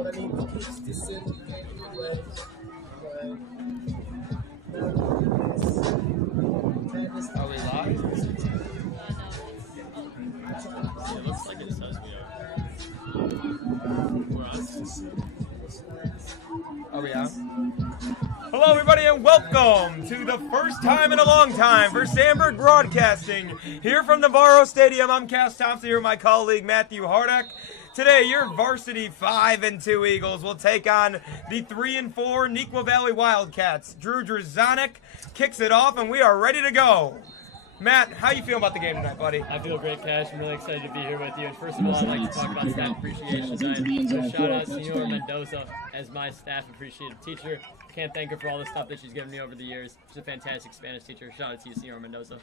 Are we live? It looks like it says we are. We're on. Are we on? Hello, everybody, and welcome to the first time in a long time for Sandburg Broadcasting. Here from the Navarro Stadium, I'm Cass Thompson here with my colleague Matthew Hardak. Today, your Varsity 5-2 Eagles will take on the 3-4 Neuqua Valley Wildcats. Drew Drzanek kicks it off, and we are ready to go. Matt, how you feel about the game tonight, buddy? I feel great, Cash. I'm really excited to be here with you. And first of all, I'd like to talk about staff appreciation tonight. So shout out Senora Mendoza as my staff appreciative teacher. Can't thank her for all the stuff that she's given me over the years. She's a fantastic Spanish teacher. Shout out to you, Senora Mendoza.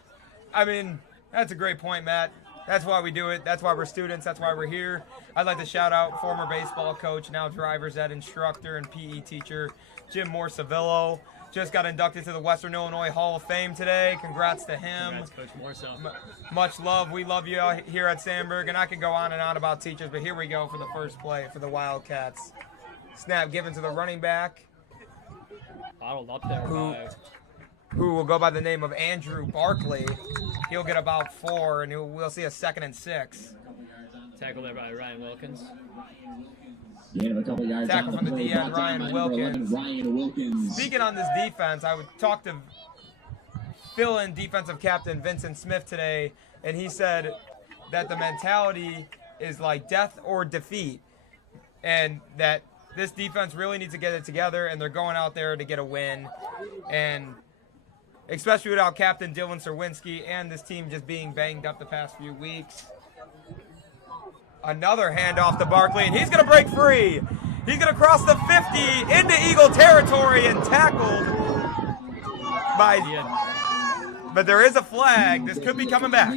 I mean, that's a great point, Matt. That's why we do it. That's why we're students. That's why we're here. I'd like to shout out former baseball coach, now driver's ed instructor and PE teacher, Jim Morsavillo. Just got inducted to the Western Illinois Hall of Fame today. Congrats to him. Congrats, Coach Morso. Much love. We love you here at Sandburg. And I could go on and on about teachers, but here we go for the first play for the Wildcats. Snap given to the running back, Bottled up there. who will go by the name of Andrew Barkley. He'll get about 4, and we'll see a 2nd and 6. Tackle there by Ryan Wilkins. Tackle from the DN, Ryan Wilkins. Speaking on this defense, I would talk to fill-in defensive captain Vincent Smith today, and he said that the mentality is like death or defeat, and that this defense really needs to get it together, and they're going out there to get a win, and especially without Captain Dylan Serwinski and this team just being banged up the past few weeks. Another handoff to Barkley, and he's going to break free. He's going to cross the 50 into Eagle territory and tackled by... But there is a flag. This could be coming back.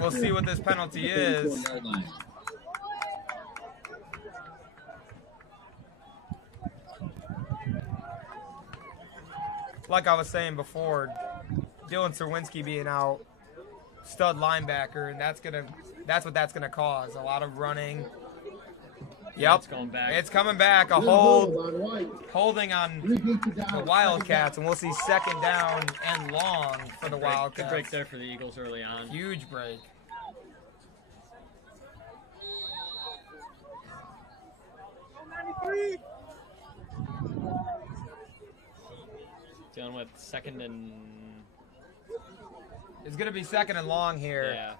We'll see what this penalty is. Like I was saying before, Dylan Serwinski being out, stud linebacker, and that's what that's gonna cause. A lot of running. Yep, It's going back. It's coming back. A holding on the Wildcats, and we'll see 2nd down and long for the Wildcats. Good break there for the Eagles early on. Huge break. Dealing with 2nd and... It's gonna be 2nd and long here. Yeah.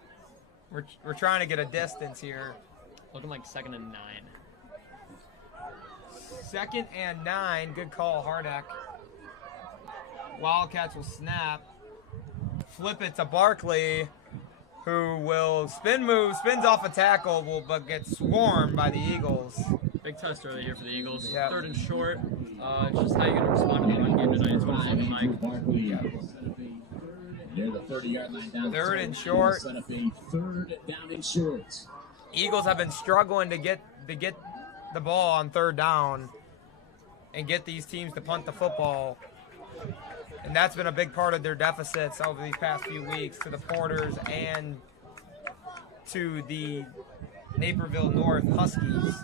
We're trying to get a distance here. Looking like 2nd and 9. 2nd and 9. Good call, Hardak. Wildcats will snap. Flip it to Barkley, who will spins off a tackle, but gets swarmed by the Eagles. Big test early here for the Eagles. Yep. 3rd and short. Just how you going to respond to the run game tonight is what it's looking like. Near the 30-yard line down. 3rd and short. Set up a 3rd down and short. Eagles have been struggling to get the ball on 3rd down and get these teams to punt the football. And that's been a big part of their deficits over these past few weeks to the Porters and to the Naperville North Huskies.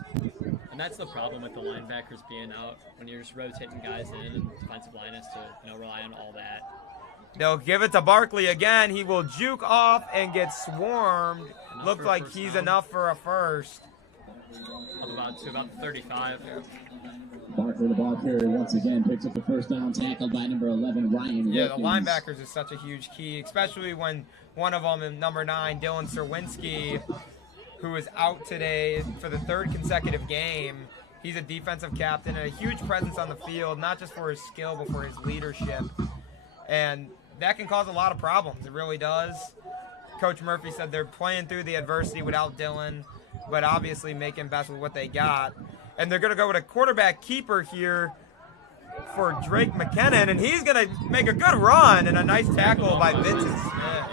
And that's the problem with the linebackers being out when you're just rotating guys in and defensive line has to rely on all that. They'll give it to Barkley again. He will juke off and get swarmed. Looks like he's enough for a first. Up about 35. Barkley, the ball carrier, once again picks up the 1st down, tackled by number 11, Ryan Yeah, the Wilkins. linebackers is such a huge key, especially when one of them, number 9, Dylan Serwinski, who is out today for the 3rd consecutive game. He's a defensive captain and a huge presence on the field, not just for his skill, but for his leadership. And that can cause a lot of problems. It really does. Coach Murphy said they're playing through the adversity without Dylan, but obviously making best with what they got. And they're going to go with a quarterback keeper here for Drake McKinnon, and he's going to make a good run and a nice tackle by Vincent Smith.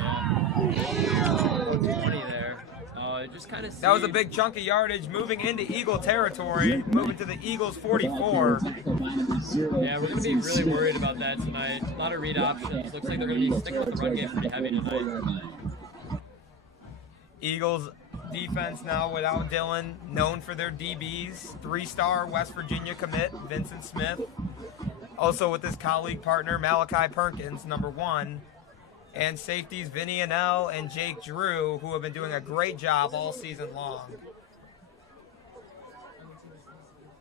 Just kind of that was a big chunk of yardage moving into Eagle territory, moving to the Eagles 44. Yeah, we're going to be really worried about that tonight. A lot of read options. Looks like they're going to be sticking with the run game pretty heavy tonight. Eagles defense now without Dylan, known for their DBs. 3-star West Virginia commit, Vincent Smith. Also with his colleague partner, Malachi Perkins, number 1. And safeties Vinny Annell and Jake Drew, who have been doing a great job all season long.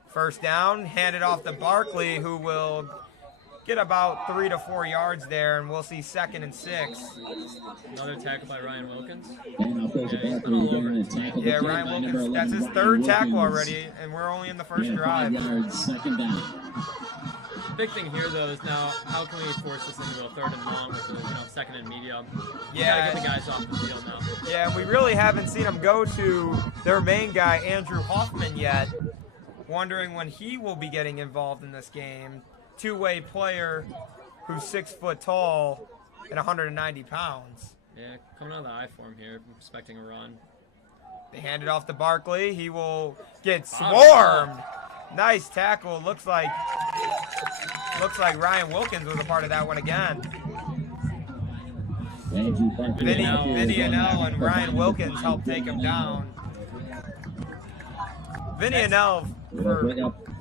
First down, handed off to Barkley, who will get about 3 to 4 yards there, and we'll see 2nd and 6. Another tackle by Ryan Wilkins. And of course, Yeah, he's been all over it. Yeah, Ryan Wilkins, that's his 3rd tackle already, and we're only in the first drive. 5 yards, 2nd down. Big thing here though is now how can we force this into a 3rd and long with 2nd and medium? We Yeah. gotta get the guys off the field now. Yeah, and we really haven't seen them go to their main guy, Andrew Hoffman, yet. Wondering when he will be getting involved in this game. 2-way player who's 6 foot tall and 190 pounds. Yeah, coming out of the I form here, I'm expecting a run. They hand it off to Barkley. He will get swarmed. Nice tackle. Looks like Ryan Wilkins was a part of that one again. Vinny Annell and Ryan Wilkins helped take him down. Vinny Annell,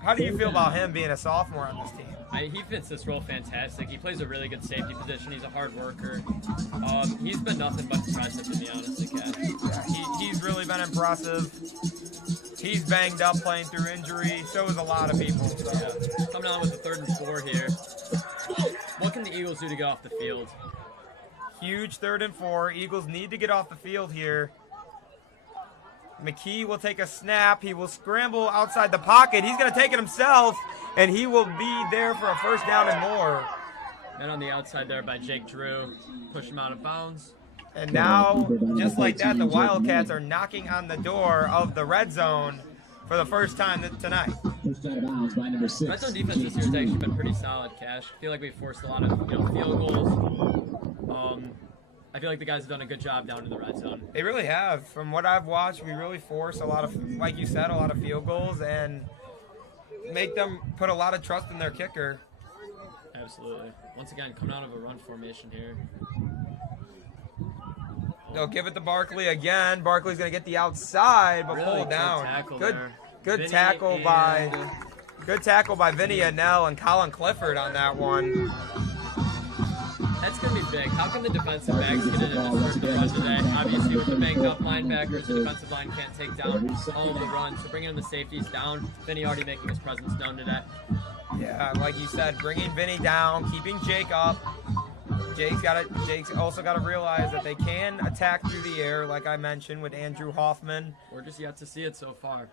how do you feel about him being a sophomore on this team? He fits this role fantastic. He plays a really good safety position. He's a hard worker. He's been nothing but impressive, to be honest, Cat. He's really been impressive. He's banged up playing through injury. So is a lot of people. So. Yeah. Coming on with the 3rd and 4 here. What can the Eagles do to get off the field? Huge 3rd and 4. Eagles need to get off the field here. McKee will take a snap. He will scramble outside the pocket. He's going to take it himself, and he will be there for a 1st down and more. And on the outside there by Jake Drew. Push him out of bounds. And now, just like that, the Wildcats are knocking on the door of the red zone for the first time tonight. Pushed out of bounds by number 6. Red zone defense this year has actually been pretty solid, Cash. I feel like we've forced a lot of field goals. I feel like the guys have done a good job down in the red zone. They really have. From what I've watched, we really force a lot of, like you said, a lot of field goals and make them put a lot of trust in their kicker. Absolutely. Once again, coming out of a run formation here. They'll give it to Barkley again. Barkley's going to get the outside, but Really pull good down. tackle Good there. tackle by Vinny Annell and Colin Clifford on that one. That's going to be big. How can the defensive backs get in and disrupt the run today? Obviously, with the banged up linebackers, the defensive line can't take down all of the runs. So bringing in the safeties down, Vinny already making his presence known today. Yeah, like you said, bringing Vinny down, keeping Jake up. Jake's also got to realize that they can attack through the air, like I mentioned, with Andrew Hoffman. We're just yet to see it so far.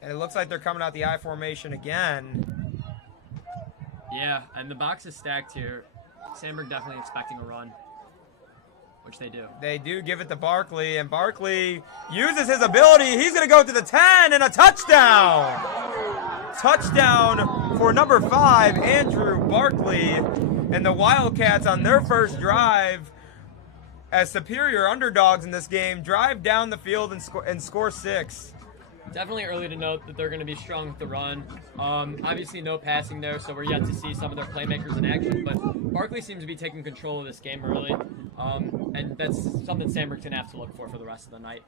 And it looks like they're coming out the I formation again. Yeah, and the box is stacked here. Sandburg definitely expecting a run, which they do. They do give it to Barkley, and Barkley uses his ability. He's going to go to the 10 and a touchdown. Touchdown for number 5, Andrew Barkley. And the Wildcats on their first drive, as superior underdogs in this game, drive down the field and score 6. Definitely early to note that they're going to be strong with the run. Obviously no passing there, so we're yet to see some of their playmakers in action, but Barkley seems to be taking control of this game early, and that's something Sandburg's going to have to look for the rest of the night.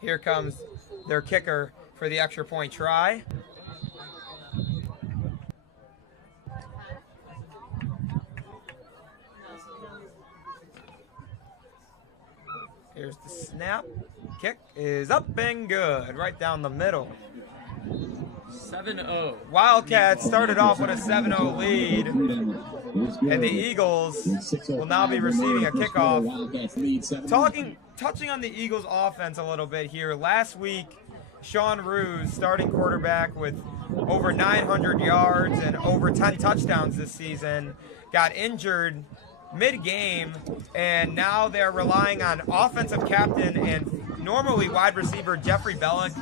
Here comes their kicker for the extra point try. Here's the snap. Kick is up and good. Right down the middle. 7-0. Wildcats started off with a 7-0 lead. And the Eagles will now be receiving a kickoff. Touching on the Eagles offense a little bit here. Last week, Sean Ruse, starting quarterback with over 900 yards and over 10 touchdowns this season, got injured mid-game, and now they're relying on offensive captain and normally wide receiver Jeffrey Bellick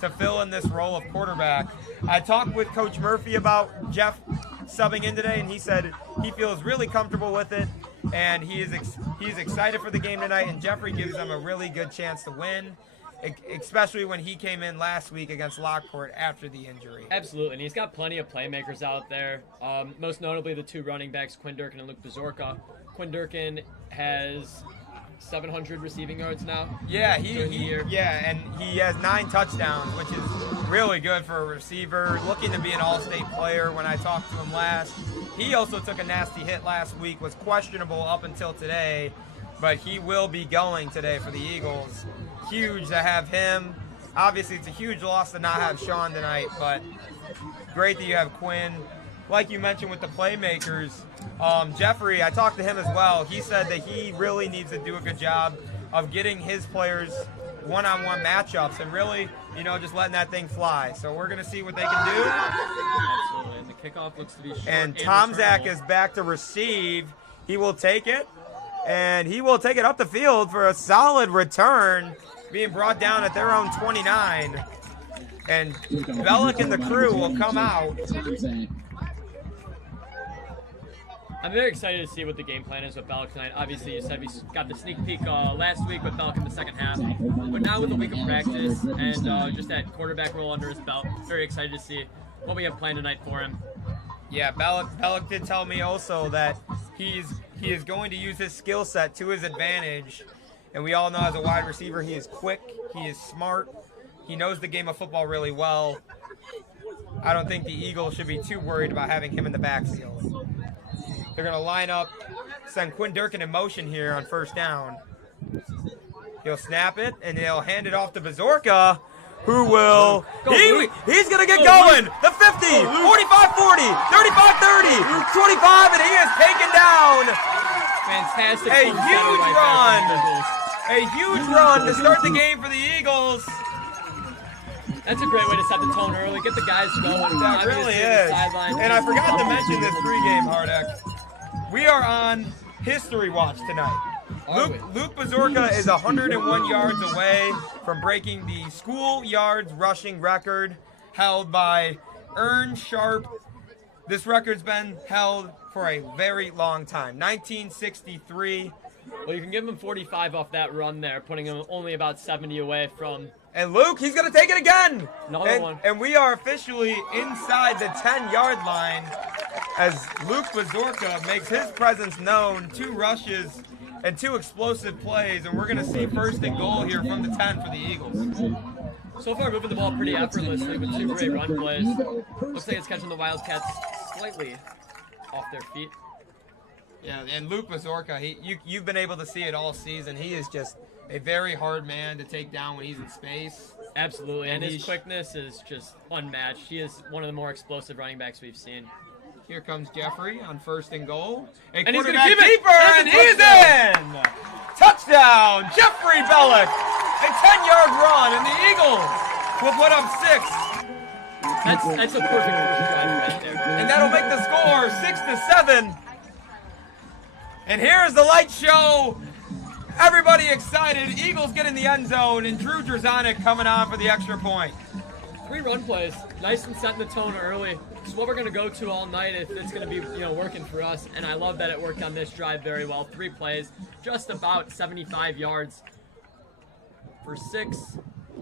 to fill in this role of quarterback. I talked with Coach Murphy about Jeff subbing in today, and he said he feels really comfortable with it, and he's excited for the game tonight, and Jeffrey gives them a really good chance to win, especially when he came in last week against Lockport after the injury. Absolutely, and he's got plenty of playmakers out there, most notably the 2 running backs, Quinn Durkin and Luke Bezorka. Quinn Durkin has 700 receiving yards now. Yeah, during the year. and he has 9 touchdowns, which is really good for a receiver. Looking to be an all-state player when I talked to him last. He also took a nasty hit last week, was questionable up until today, but he will be going today for the Eagles. Huge to have him. Obviously, it's a huge loss to not have Sean tonight, but great that you have Quinn. Like you mentioned with the playmakers, Jeffrey, I talked to him as well. He said that he really needs to do a good job of getting his players one-on-one matchups and really, just letting that thing fly. So we're going to see what they can do. Absolutely, and the kickoff looks to be short And Tom Zach is back to receive. He will take it, and he will take it up the field for a solid return, being brought down at their own 29. And Bellick and the crew will come out. I'm very excited to see what the game plan is with Bellick tonight. Obviously, you said we got the sneak peek last week with Bellick in the second half. But now with a week of practice and just that quarterback role under his belt, very excited to see what we have planned tonight for him. Yeah, Bellick did tell me also that he is going to use his skill set to his advantage. And we all know as a wide receiver, he is quick, he is smart, he knows the game of football really well. I don't think the Eagles should be too worried about having him in the backfield. They're going to line up, send Quinn Durkin in motion here on first down. He'll snap it, and he'll hand it off to Bazorka, who will... He's going to get going! The 50, 45-40, 35-30, 25, and he is taken down! Fantastic. A huge run to start the game for the Eagles. That's a great way to set the tone early, get the guys going. That really is. And I forgot to mention this pregame, Hardek. We are on History Watch tonight. Luke Bazorka is 101 yards away from breaking the school yards rushing record held by Ern Sharp. This record's been held for a very long time, 1963. Well, you can give him 45 off that run there, putting him only about 70 away from... And Luke, he's going to take it again. Another one. And we are officially inside the 10-yard line as Luke Bazorka makes his presence known. 2 rushes and 2 explosive plays, and we're going to see first and goal here from the 10 for the Eagles. So far, moving the ball pretty effortlessly with 2 great run plays. Looks like it's catching the Wildcats slightly off their feet. Yeah, and Luke Bazorka, you've been able to see it all season. He is just a very hard man to take down when he's in space. Absolutely, and his quickness is just unmatched. He is one of the more explosive running backs we've seen. Here comes Jeffrey on first and goal. And he's going to keep keeper, and he's in! Touchdown, Jeffrey Bellick! A 10-yard run, and the Eagles will put up 6. That's a perfect first drive right there. And that'll make the score 6-7. And here's the light show. Everybody excited. Eagles get in the end zone, and Drew Drzanik coming on for the extra point. 3 run plays, nice and setting the tone early. It's what we're going to go to all night if it's going to be working for us. And I love that it worked on this drive very well. 3 plays, just about 75 yards for 6.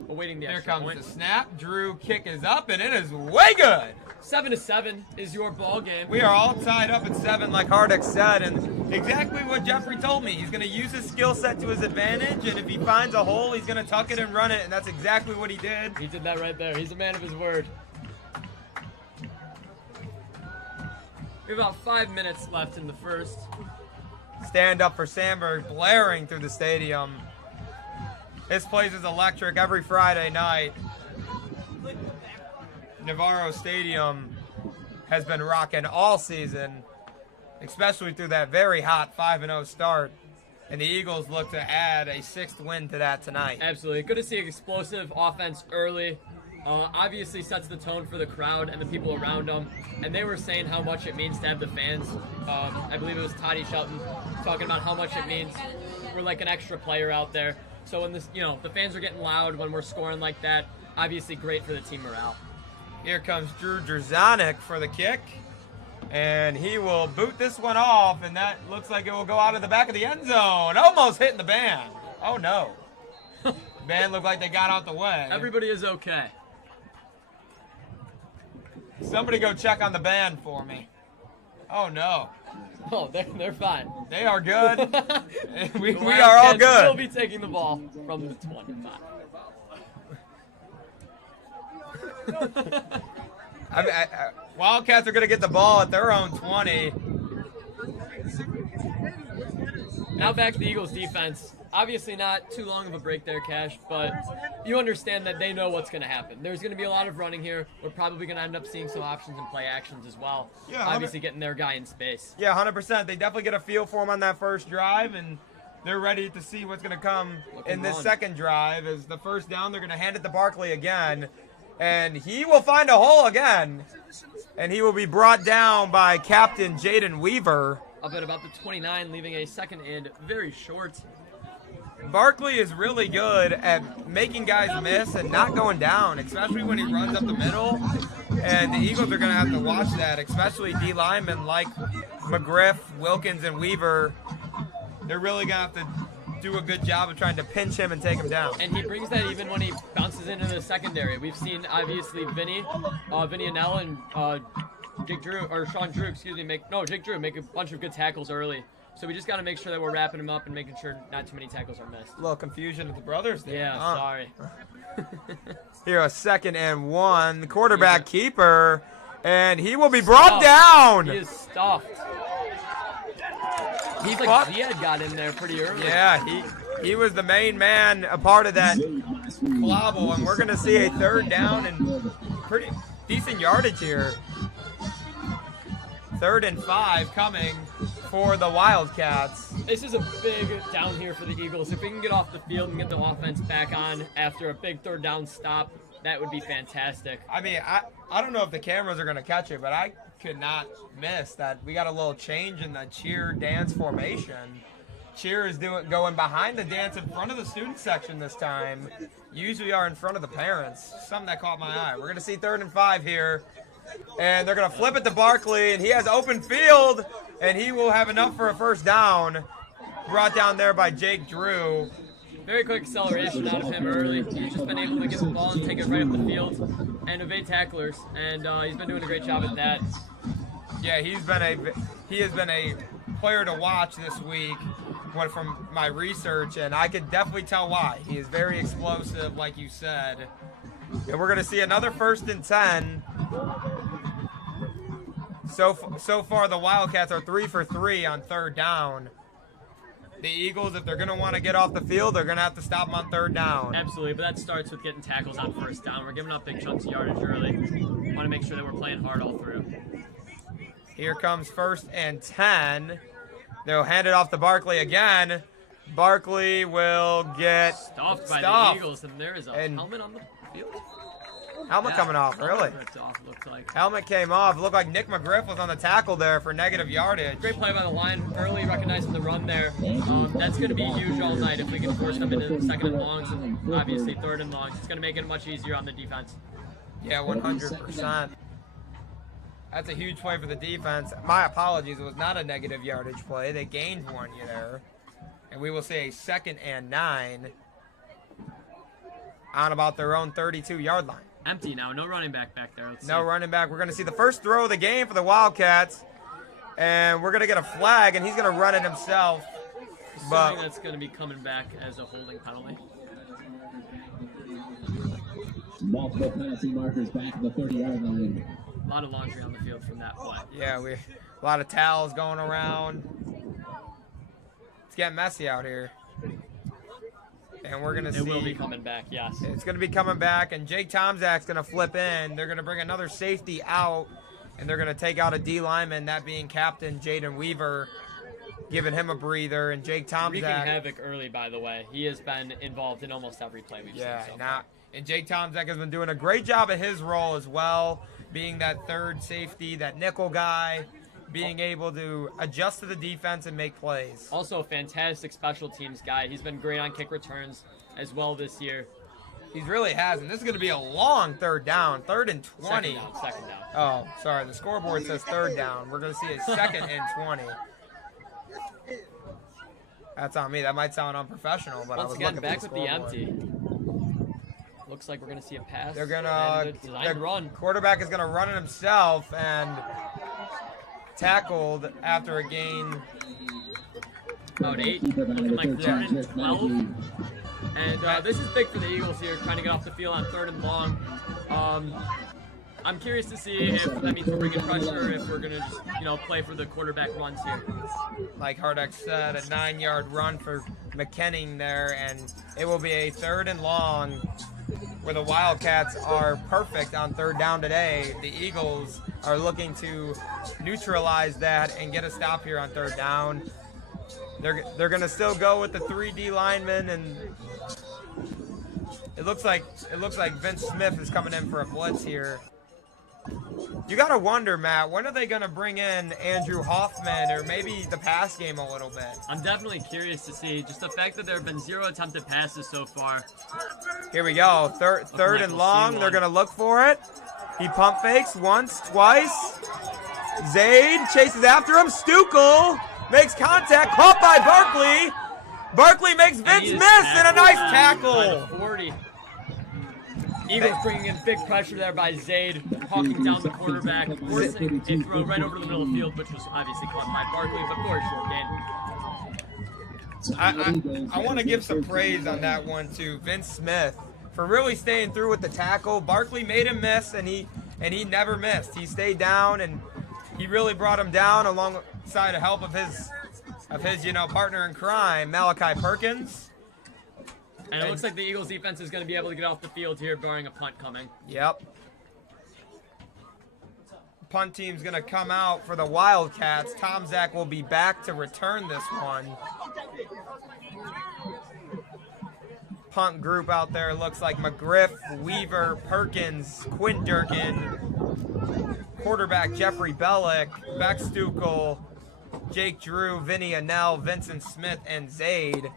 Awaiting the extra point. Here comes the snap. Drew kick is up, and it is way good. 7-7 is your ball game. We are all tied up at 7, like Hardek said, and exactly what Jeffrey told me. He's going to use his skill set to his advantage, and if he finds a hole, he's going to tuck it and run it, and that's exactly what he did. He did that right there. He's a man of his word. We have about 5 minutes left in the first. Stand up for Sandburg, blaring through the stadium. This place is electric every Friday night. Navarro Stadium has been rocking all season, especially through that very hot 5-0 start. And the Eagles look to add a 6th win to that tonight. Absolutely. Good to see explosive offense early. Obviously sets the tone for the crowd and the people around them. And they were saying how much it means to have the fans. I believe it was Toddy Shelton talking about how much it means. We're like an extra player out there. So when this, the fans are getting loud when we're scoring like that, obviously great for the team morale. Here comes Drew Drzanik for the kick. And he will boot this one off, and that looks like it will go out of the back of the end zone. Almost hitting the band. Oh, no. Band looked like they got out the way. Everybody is okay. Somebody go check on the band for me. Oh, no. Oh, they're fine. They are good. we The are all Wildcats will good. be taking the ball from the 25. Wildcats are going to get the ball at their own 20. Now back to the Eagles defense. Obviously not too long of a break there, Cash, but you understand that they know what's going to happen. There's going to be a lot of running here. We're probably going to end up seeing some options and play actions as well. Yeah, obviously getting their guy in space. Yeah, 100%. They definitely get a feel for him on that first drive, and they're ready to see what's going to come in this second drive. As the first down, they're going to hand it to Barkley again, and he will find a hole again, and he will be brought down by Captain Jaden Weaver. Up at about the 29, leaving a second and very short. Barkley is really good at making guys miss and not going down, especially when he runs up the middle. And the Eagles are going to have to watch that, especially D linemen like McGriff, Wilkins, and Weaver. They're really going to have to do a good job of trying to pinch him and take him down. And he brings that even when he bounces into the secondary. We've seen, obviously, Vinny Anell and Jake Drew make a bunch of good tackles early. So we just got to make sure that we're wrapping him up and making sure not too many tackles are missed. A little confusion with the brothers there. Yeah, sorry. Here, a 2nd and 1. The quarterback keeper, and he will be brought down. He is stuffed. He like Ziad got in there pretty early. Yeah, he was the main man, a part of that clobble, and we're going to see a 3rd down and pretty decent yardage here. 3rd and 5 coming for the Wildcats. This is a big down here for the Eagles. If we can get off the field and get the offense back on after a big 3rd down stop, that would be fantastic. I mean, I don't know if the cameras are going to catch it, but I could not miss that we got a little change in the cheer dance formation. Cheer is going behind the dance in front of the student section this time. Usually are in front of the parents. Something that caught my eye. We're going to see 3rd and 5 here. And they're going to flip it to Barkley, and he has open field, and he will have enough for a 1st down. Brought down there by Jake Drew. Very quick acceleration out of him early. He's just been able to get the ball and take it right up the field and evade tacklers, and he's been doing a great job at that. Yeah, he has been a player to watch this week from my research, and I could definitely tell why. He is very explosive, like you said. And we're going to see another 1st and 10. So far, the Wildcats are 3 for 3 on 3rd down. The Eagles, if they're going to want to get off the field, they're going to have to stop them on 3rd down. Absolutely, but that starts with getting tackles on 1st down. We're giving up big chunks of yardage early. We want to make sure that we're playing hard all through. Here comes 1st and 10. They'll hand it off to Barkley again. Barkley will get stuffed by the Eagles, and there is a helmet on the field. Helmet coming off, really? Off, looks like. Helmet came off. Looked like Nick McGriff was on the tackle there for negative yardage. Great play by the line, early recognizing the run there. That's going to be huge all night if we can force them into 2nd and longs and obviously 3rd and longs. It's going to make it much easier on the defense. Yeah, 100%. That's a huge play for the defense. My apologies, it was not a negative yardage play. They gained 1 there. And we will see a 2nd and 9 on about their own 32-yard line. Empty now, no running back there. No running back. We're going to see the first throw of the game for the Wildcats. And we're going to get a flag, and he's going to run it himself. Assuming that's going to be coming back as a holding penalty. Multiple penalty markers back at the 30-yard line. A lot of laundry on the field from that play. Yeah, a lot of towels going around. It's getting messy out here. And we're going to see. It will be coming back, yes. It's going to be coming back, and Jake Tomczak's going to flip in. They're going to bring another safety out, and they're going to take out a D lineman, that being Captain Jaden Weaver, giving him a breather, and Jake Tomczak. Wreaking havoc early, by the way. He has been involved in almost every play we've seen so far. And Jake Tomczak has been doing a great job at his role as well, being that 3rd safety, that nickel guy, being able to adjust to the defense and make plays. Also a fantastic special teams guy. He's been great on kick returns as well this year. He really has, and this is going to be a long 3rd down, 3rd and 20. Second down. Oh, sorry, the scoreboard says 3rd down. We're going to see a 2nd and 20. That's on me. That might sound unprofessional, but I was looking back at with the empty. Looks like we're going to see a pass. They're going to run. Quarterback is going to run it himself, and tackled after a gain. About 8, looking like 3rd and 12. And this is big for the Eagles here, trying to get off the field on 3rd and long. I'm curious to see if that means we're bringing pressure, or if we're going to just, play for the quarterback runs here. Like Hardeck said, a 9-yard run for McKenning there, and it will be a 3rd and long where the Wildcats are perfect on 3rd down today. The Eagles are looking to neutralize that and get a stop here on 3rd down. They're going to still go with the 3D linemen, and it looks like Vince Smith is coming in for a blitz here. You got to wonder, Matt, when are they going to bring in Andrew Hoffman or maybe the pass game a little bit? I'm definitely curious to see just the fact that there have been 0 attempted passes so far. Here we go. Third and long. They're going to look for it. He pump fakes once, twice. Zaid chases after him. Stukel makes contact. Caught by Barkley. Barkley makes Vince miss and a nice tackle. 40. Eagles bringing in big pressure there by Zaid, hawking down the quarterback, forcing a throw right over the middle of the field, which was obviously caught by Barkley, but for a short gain. I want to give some praise on that one to Vince Smith for really staying through with the tackle. Barkley made him miss, and he never missed. He stayed down, and he really brought him down alongside the help of his partner in crime, Malachi Perkins. And it looks like the Eagles defense is going to be able to get off the field here, barring a punt coming. Yep. Punt team's going to come out for the Wildcats. Tom Zach will be back to return this one. Punt group out there looks like McGriff, Weaver, Perkins, Quinn Durkin, quarterback Jeffrey Bellick, Beck Stukel, Jake Drew, Vinny Annell, Vincent Smith, and Zaid.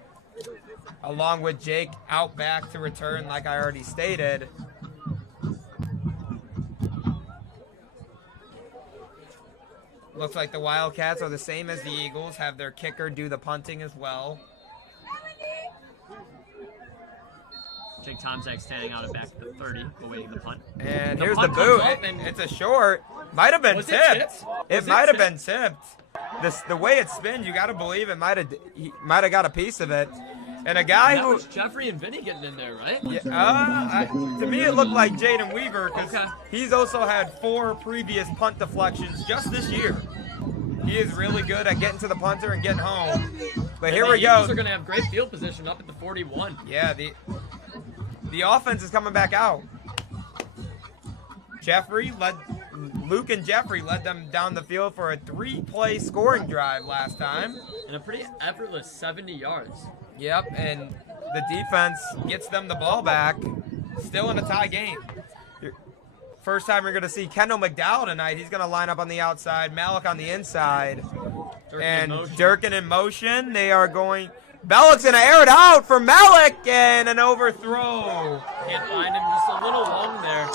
Along with Jake out back to return, like I already stated. Looks like the Wildcats are the same as the Eagles, have their kicker do the punting as well. Jake Tomczak standing out at back at the 30, awaiting the punt. And here's the boot. It's a short. Might have been tipped. It might have been tipped. The way it spins, you got to believe it might have got a piece of it. And a guy who was Jeffrey and Vinny getting in there, right? Yeah, to me, it looked like Jaden Weaver because he's also had 4 previous punt deflections just this year. He is really good at getting to the punter and getting home. But here we go. The Eagles are going to have great field position up at the 41. Yeah, the offense is coming back out. Luke and Jeffrey led them down the field for a 3-play scoring drive last time. And a pretty effortless 70 yards. Yep, and the defense gets them the ball back. Still in a tie game. First time you're going to see Kendall McDowell tonight. He's going to line up on the outside, Malik on the inside. Durkin in motion. They are going. Bellick's going to air it out for Malik and an overthrow. Can't find him, just a little long there.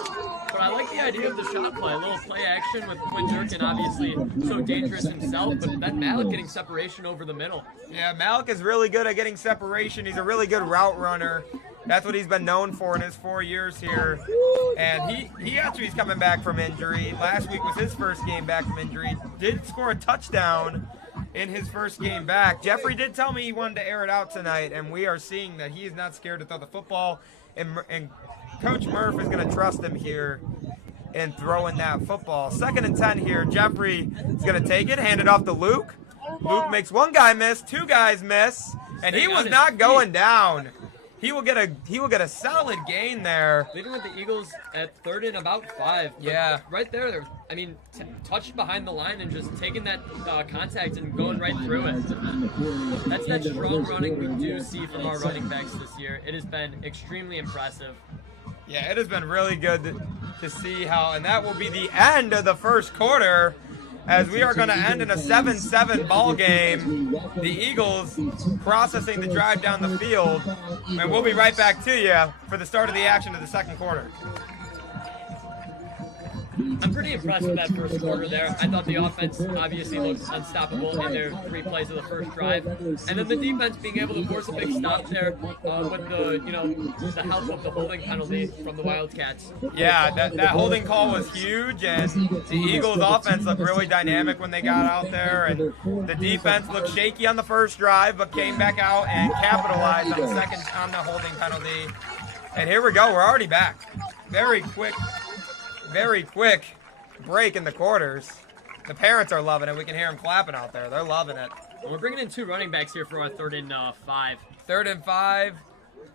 But I like the idea of the shot play. A little play action with Quinn Durkin, obviously so dangerous himself, but then Malik getting separation over the middle. Yeah, Malik is really good at getting separation. He's a really good route runner. That's what he's been known for in his 4 years here. And he actually is coming back from injury. Last week was his first game back from injury. Did score a touchdown in his first game back. Jeffrey did tell me he wanted to air it out tonight, and we are seeing that he is not scared to throw the football. And Coach Murph is going to trust him here in throwing that football. 2nd and 10 here. Jeffrey is going to take it, hand it off to Luke. Luke makes 1 guy miss, 2 guys miss, and he was not going down. He will get a solid gain there. Leaving with the Eagles at 3rd and about 5. Yeah. Right there, I mean, touched behind the line and just taking that contact and going right through it. That's that strong running we do see from our running backs this year. It has been extremely impressive. Yeah, it has been really good to see how, and that will be the end of the first quarter. As we are going to end in a 7-7 ball game. The Eagles processing the drive down the field. And we'll be right back to you for the start of the action of the second quarter. I'm pretty impressed with that first quarter there. I thought the offense obviously looked unstoppable in their 3 plays of the first drive, and then the defense being able to force a big stop there with the help of the holding penalty from the Wildcats. Yeah, that holding call was huge, and the Eagles' offense looked really dynamic when they got out there, and the defense looked shaky on the first drive, but came back out and capitalized on the holding penalty. And here we go. We're already back. Very quick break in the quarters. The parents are loving it. We can hear them clapping out there. They're loving it. We're bringing in 2 running backs here for our 3rd and 5. 3rd and 5.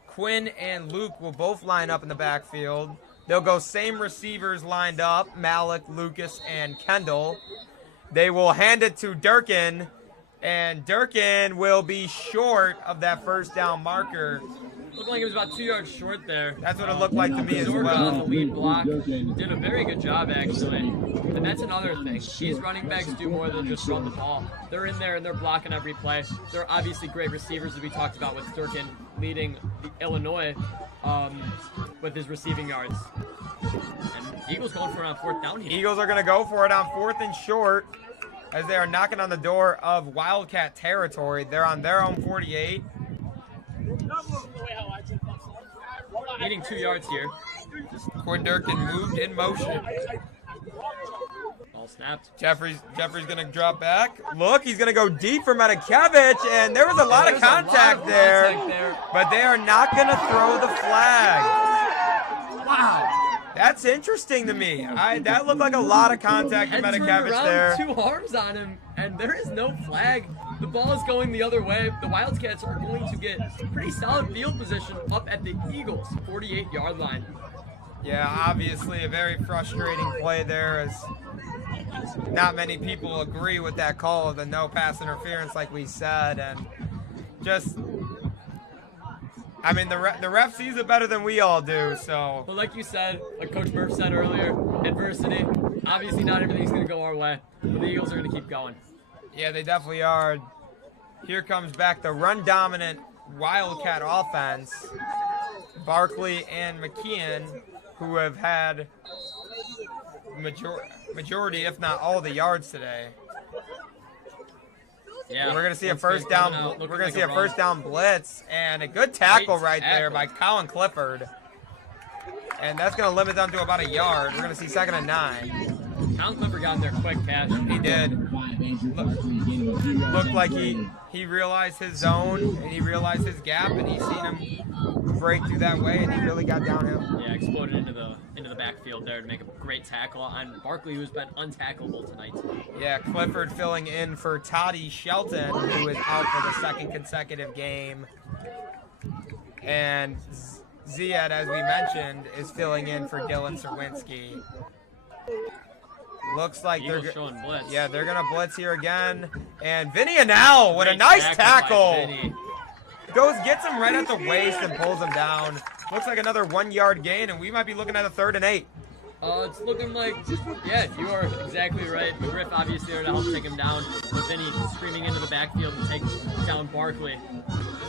Quinn and Luke will both line up in the backfield. They'll go same receivers lined up, Malik, Lucas, and Kendall. They will hand it to Durkin, and Durkin will be short of that first down marker. Looked like it was about 2 yards short there. That's what it looked like to me as Zorga well. on the lead block did a very good job, actually. And that's another thing. These running backs do more than just run the ball. They're in there and they're blocking every play. They're obviously great receivers, as we talked about with Durkin leading Illinois with his receiving yards. And Eagles going for it on 4th down here. Eagles are going to go for it on 4th and short as they are knocking on the door of Wildcat territory. They're on their own 48. Needing 2 yards here. Quinn Durkin moved in motion. Ball snapped. Jeffrey's gonna drop back. Look, he's gonna go deep for Medikevich, and there was a lot of contact there, but they are not gonna throw the flag. Wow. That's interesting to me. That looked like a lot of contact to Medikevich there. 2 arms on him, and there is no flag. The ball is going the other way. The Wildcats are going to get pretty solid field position up at the Eagles' 48-yard line. Yeah, obviously a very frustrating play there, as not many people agree with that call of the no pass interference like we said, and just, I mean, the ref sees it better than we all do, so. Well, like you said, like Coach Murph said earlier, adversity, obviously not everything's going to go our way, but the Eagles are going to keep going. Yeah, they definitely are. Here comes back the run-dominant Wildcat offense. Barkley and McKeon, who have had majority, if not all, the yards today. Yeah, we're gonna see a first down. We're gonna see a first down blitz and a good tackle right there by Colin Clifford, and that's gonna limit them to about a yard. We're gonna see 2nd and 9. Colin Clifford got in there quick, Cash. He did. Looked like he realized his zone and he realized his gap, and he seen him break through that way, and he really got downhill. Yeah, exploded into the backfield there to make a great tackle on Barkley, who's been untackleable tonight. Yeah, Clifford filling in for Toddy Shelton, who is out for the 2nd consecutive game, and Ziad, as we mentioned, is filling in for Dylan Serwinski. Looks like Eagles showing blitz. Yeah, they're gonna blitz here again. And Vinny Anel with a nice tackle. Gets him right at the waist and pulls him down. Looks like another 1-yard gain, and we might be looking at a 3rd and 8. It's looking like, yeah, you are exactly right. McGriff obviously there to help take him down, with Vinny screaming into the backfield to take down Barkley.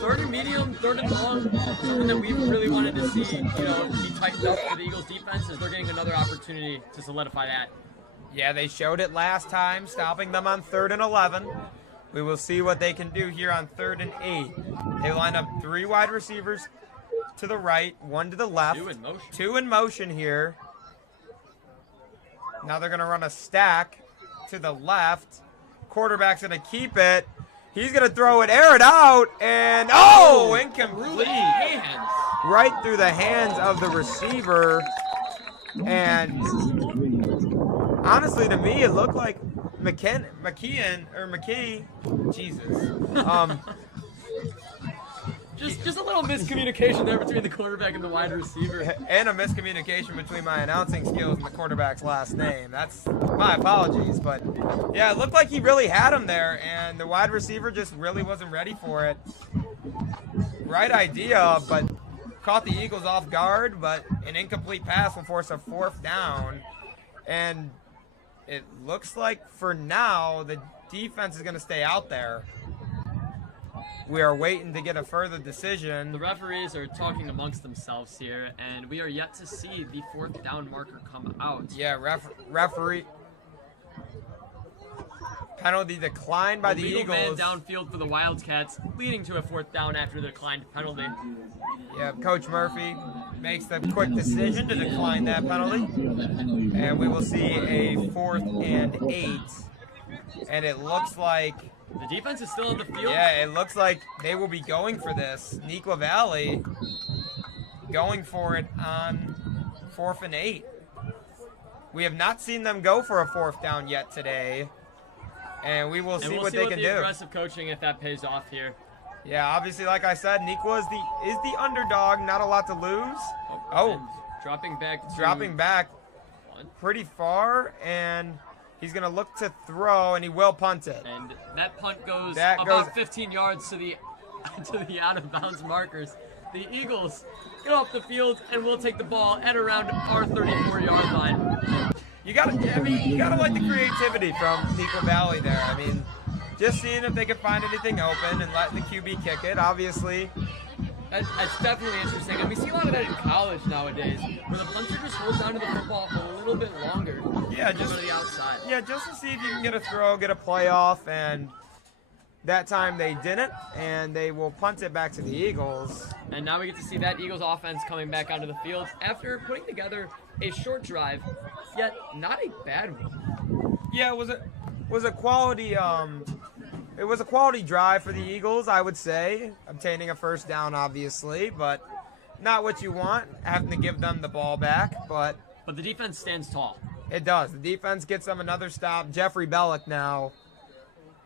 3rd and medium, 3rd and long, something that we really wanted to see, be tightened up for the Eagles defense, as they're getting another opportunity to solidify that. Yeah, they showed it last time, stopping them on 3rd and 11. We will see what they can do here on 3rd and 8. They line up 3 wide receivers to the right, 1 to the left. 2 in motion. 2 in motion here. Now they're going to run a stack to the left. Quarterback's going to keep it. He's going to throw it, air it out, and incomplete. Right through the hands of the receiver. And honestly, to me, it looked like McKee. Jesus. Just a little miscommunication there between the quarterback and the wide receiver. And a miscommunication between my announcing skills and the quarterback's last name. That's my apologies. But, yeah, it looked like he really had him there, and the wide receiver just really wasn't ready for it. Right idea, but caught the Eagles off guard, but an incomplete pass will force a 4th down. And it looks like for now the defense is going to stay out there. we are waiting to get a further decision. The referees are talking amongst themselves here, and we are yet to see the 4th down marker come out. Yeah, referee. Penalty declined by the Illegal man Eagles. downfield for the Wildcats, leading to a 4th down after the declined penalty. Yeah, Coach Murphy makes the quick decision to decline that penalty. And we will see a 4th and 8. And it looks like... The defense is still on the field. Yeah, it looks like they will be going for this. Neuqua Valley going for it on 4th and 8. We have not seen them go for a 4th down yet today. And we will see what they can do. Aggressive coaching, if that pays off here. Yeah, obviously, like I said, Neuqua is the underdog. Not a lot to lose. Oh, dropping back. Dropping back pretty far, and he's going to look to throw, and he will punt it. And that punt goes about 15 yards to the out-of-bounds markers. The Eagles get off the field, and we'll take the ball at around our 34-yard line. You gotta like the creativity from Neuqua Valley there. I mean, just seeing if they can find anything open and letting the QB kick it, obviously. That's definitely interesting. And we see a lot of that in college nowadays, where the punter just holds on to the football a little bit longer. Yeah, just to the outside. Yeah, just to see if you can get a throw, get a playoff, and that time they didn't, and they will punt it back to the Eagles. And now we get to see that Eagles offense coming back onto the field after putting together a short drive, yet not a bad one. Yeah, it was a quality drive for the Eagles, I would say, obtaining a 1st down, obviously, but not what you want, having to give them the ball back, but the defense stands tall. It does. The defense gets them another stop. Jeffrey Bellick now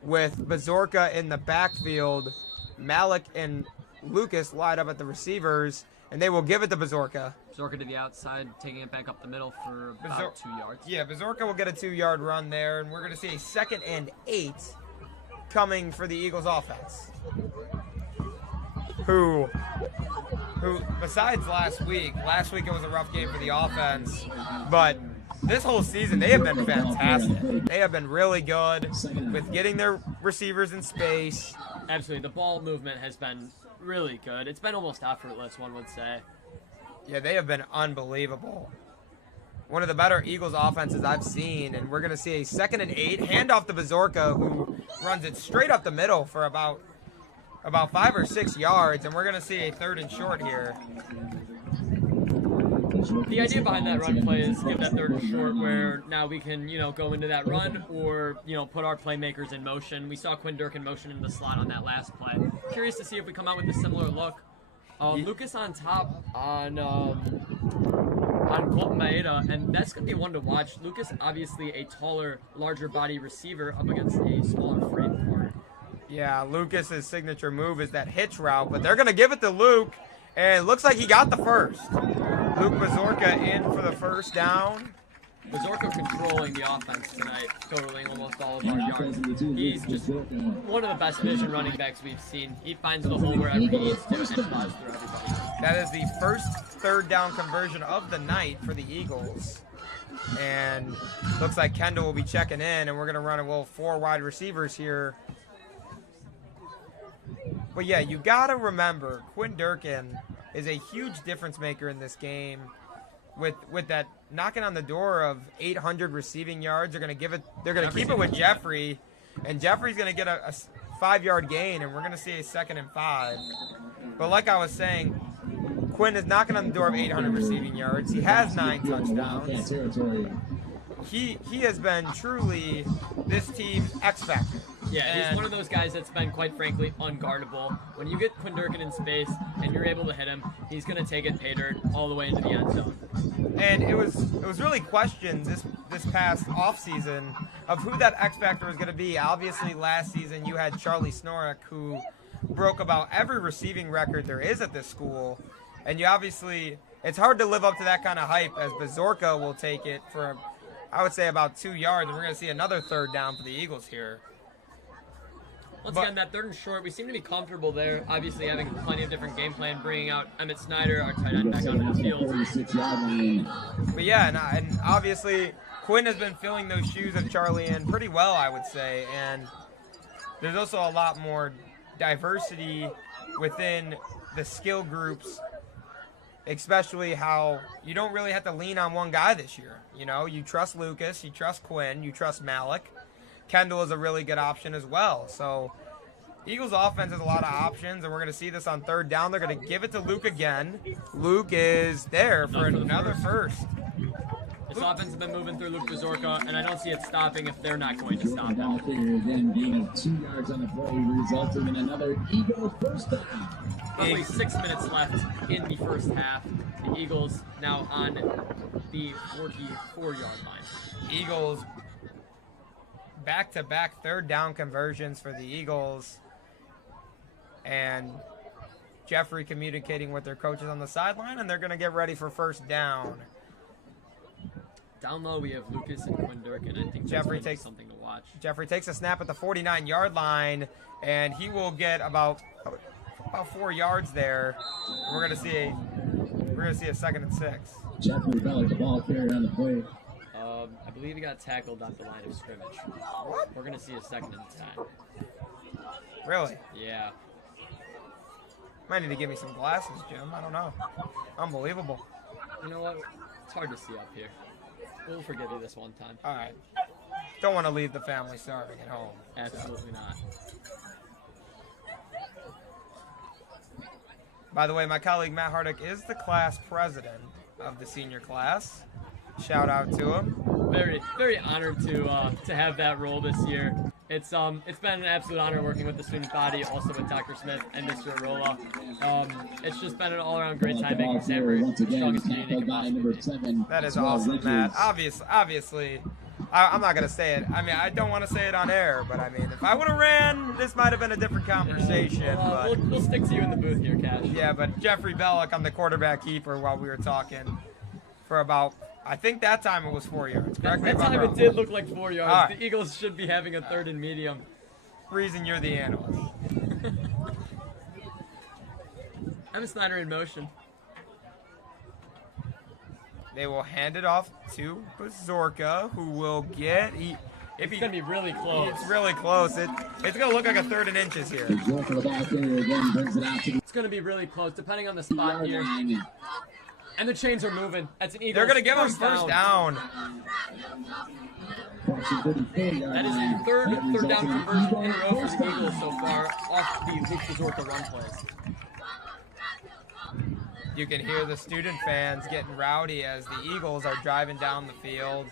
with Bazorka in the backfield. Malik and Lucas light up at the receivers, and they will give it to Bazorka. Bazorka to the outside, taking it back up the middle for about 2 yards. Yeah, Bazorka will get a 2-yard run there, and we're going to see a 2nd and 8 coming for the Eagles offense. Who besides last week it was a rough game for the offense, but this whole season they have been fantastic. They have been really good with getting their receivers in space. Absolutely. The ball movement has been really good. It's been almost effortless, one would say. Yeah, they have been unbelievable. One of the better Eagles offenses I've seen, and we're going to see a 2nd and 8, handoff to Bazorka, who runs it straight up the middle for about 5 or 6 yards, and we're going to see a 3rd and short here. The idea behind that run play is give that 3rd and short where now we can, go into that run or, put our playmakers in motion. We saw Quinn Dirk in motion in the slot on that last play. Curious to see if we come out with a similar look. Lucas on top on Colton Maeda, and that's going to be one to watch. Lucas, obviously a taller, larger body receiver up against a smaller frame corner. Yeah, Lucas's signature move is that hitch route, but they're going to give it to Luke, and it looks like he got the first. Luke Bazorka in for the 1st down. Bazorka controlling the offense tonight, totaling almost all of our yards. He's just one of the best vision running backs we've seen. He finds the hole wherever he needs to and flies through everybody. That is the first 3rd down conversion of the night for the Eagles. And looks like Kendall will be checking in, and we're going to run a little 4 wide receivers here. But yeah, you got to remember, Quinn Durkin is a huge difference maker in this game. With that knocking on the door of 800 receiving yards, they're going to keep it with Jeffrey, and Jeffrey's going to get a 5-yard gain, and we're going to see a 2nd and 5. But like I was saying, Quinn is knocking on the door of 800 receiving yards. He has 9 touchdowns. He has been truly this team's X factor. Yeah, he's one of those guys that's been, quite frankly, unguardable. When you get Quinn Durkin in space and you're able to hit him, he's going to take it pay dirt all the way into the end zone. And it was really questioned this past offseason of who that X factor was going to be. Obviously, last season you had Charlie Snorik, who broke about every receiving record there is at this school. And it's hard to live up to that kind of hype, as Bazorka will take it for, I would say, about 2 yards. And we're going to see another 3rd down for the Eagles here. Once again, that 3rd and short, we seem to be comfortable there. Obviously, having plenty of different game plan, bringing out Emmett Snyder, our tight end, back onto the field. But yeah, and obviously, Quinn has been filling those shoes of Charlie in pretty well, I would say. And there's also a lot more diversity within the skill groups, especially how you don't really have to lean on one guy this year. You know, you trust Lucas, you trust Quinn, you trust Malik. Kendall is a really good option as well. So Eagles offense has a lot of options, and we're going to see this on third down. They're going to give it to Luke again. Luke is there for another first. This offense has been moving through Luke Bazorka, and I don't see it stopping if they're not going to stop him. Again, gain of 2 yards on the play, resulting in another Eagle first down. Roughly 6 minutes left in the first half. The Eagles now on the 44-yard line. Eagles back-to-back third down conversions for the Eagles. And Jeffrey communicating with their coaches on the sideline, and they're going to get ready for first down. Down low, we have Lucas and Quinn Durkin. I think Jeffrey takes something to watch. Jeffrey takes a snap at the 49-yard line, and he will get about 4 yards there. We're going to see a 2nd and 6. Jeffrey Bellick, the ball carrier on the play. I believe he got tackled at the line of scrimmage. What? We're going to see a 2nd and 10. Really? Yeah. Might need to give me some glasses, Jim. I don't know. Unbelievable. You know what? It's hard to see up here. We'll forgive you this one time. All right. Don't want to leave the family starving at home. Absolutely not. By the way, my colleague Matt Hardick is the class president of the senior class. Shout out to him. Very, very honored to have that role this year. It's been an absolute honor working with the student body, also with Dr. Smith and Mr. Arola. It's just been an all-around great time making Sandburg the strongest community. That is awesome, Matt. Obviously, I'm not gonna say it. I mean, I don't want to say it on air, but I mean, if I would have ran, this might have been a different conversation. But we'll stick to you in the booth here, Cash. Yeah, but Jeffrey Bellick, I'm the quarterback keeper while we were talking for about. I think that time it was 4 yards. Correct me if I'm wrong. It did look like 4 yards. Right. The Eagles should be having a 3rd and medium. Reason you're the analyst. I'm a Snyder in motion. They will hand it off to Bazorka, who will get. It's going to be really close. It's really close. It's going to look like a 3rd and inches here. It's going to be really close, depending on the spot here. And the chains are moving. That's an Eagles. They're going to give him first down. That is the third down conversion in a row for the Eagles so far off the Luke Bazorka run plays. You can hear the student fans getting rowdy as the Eagles are driving down the field.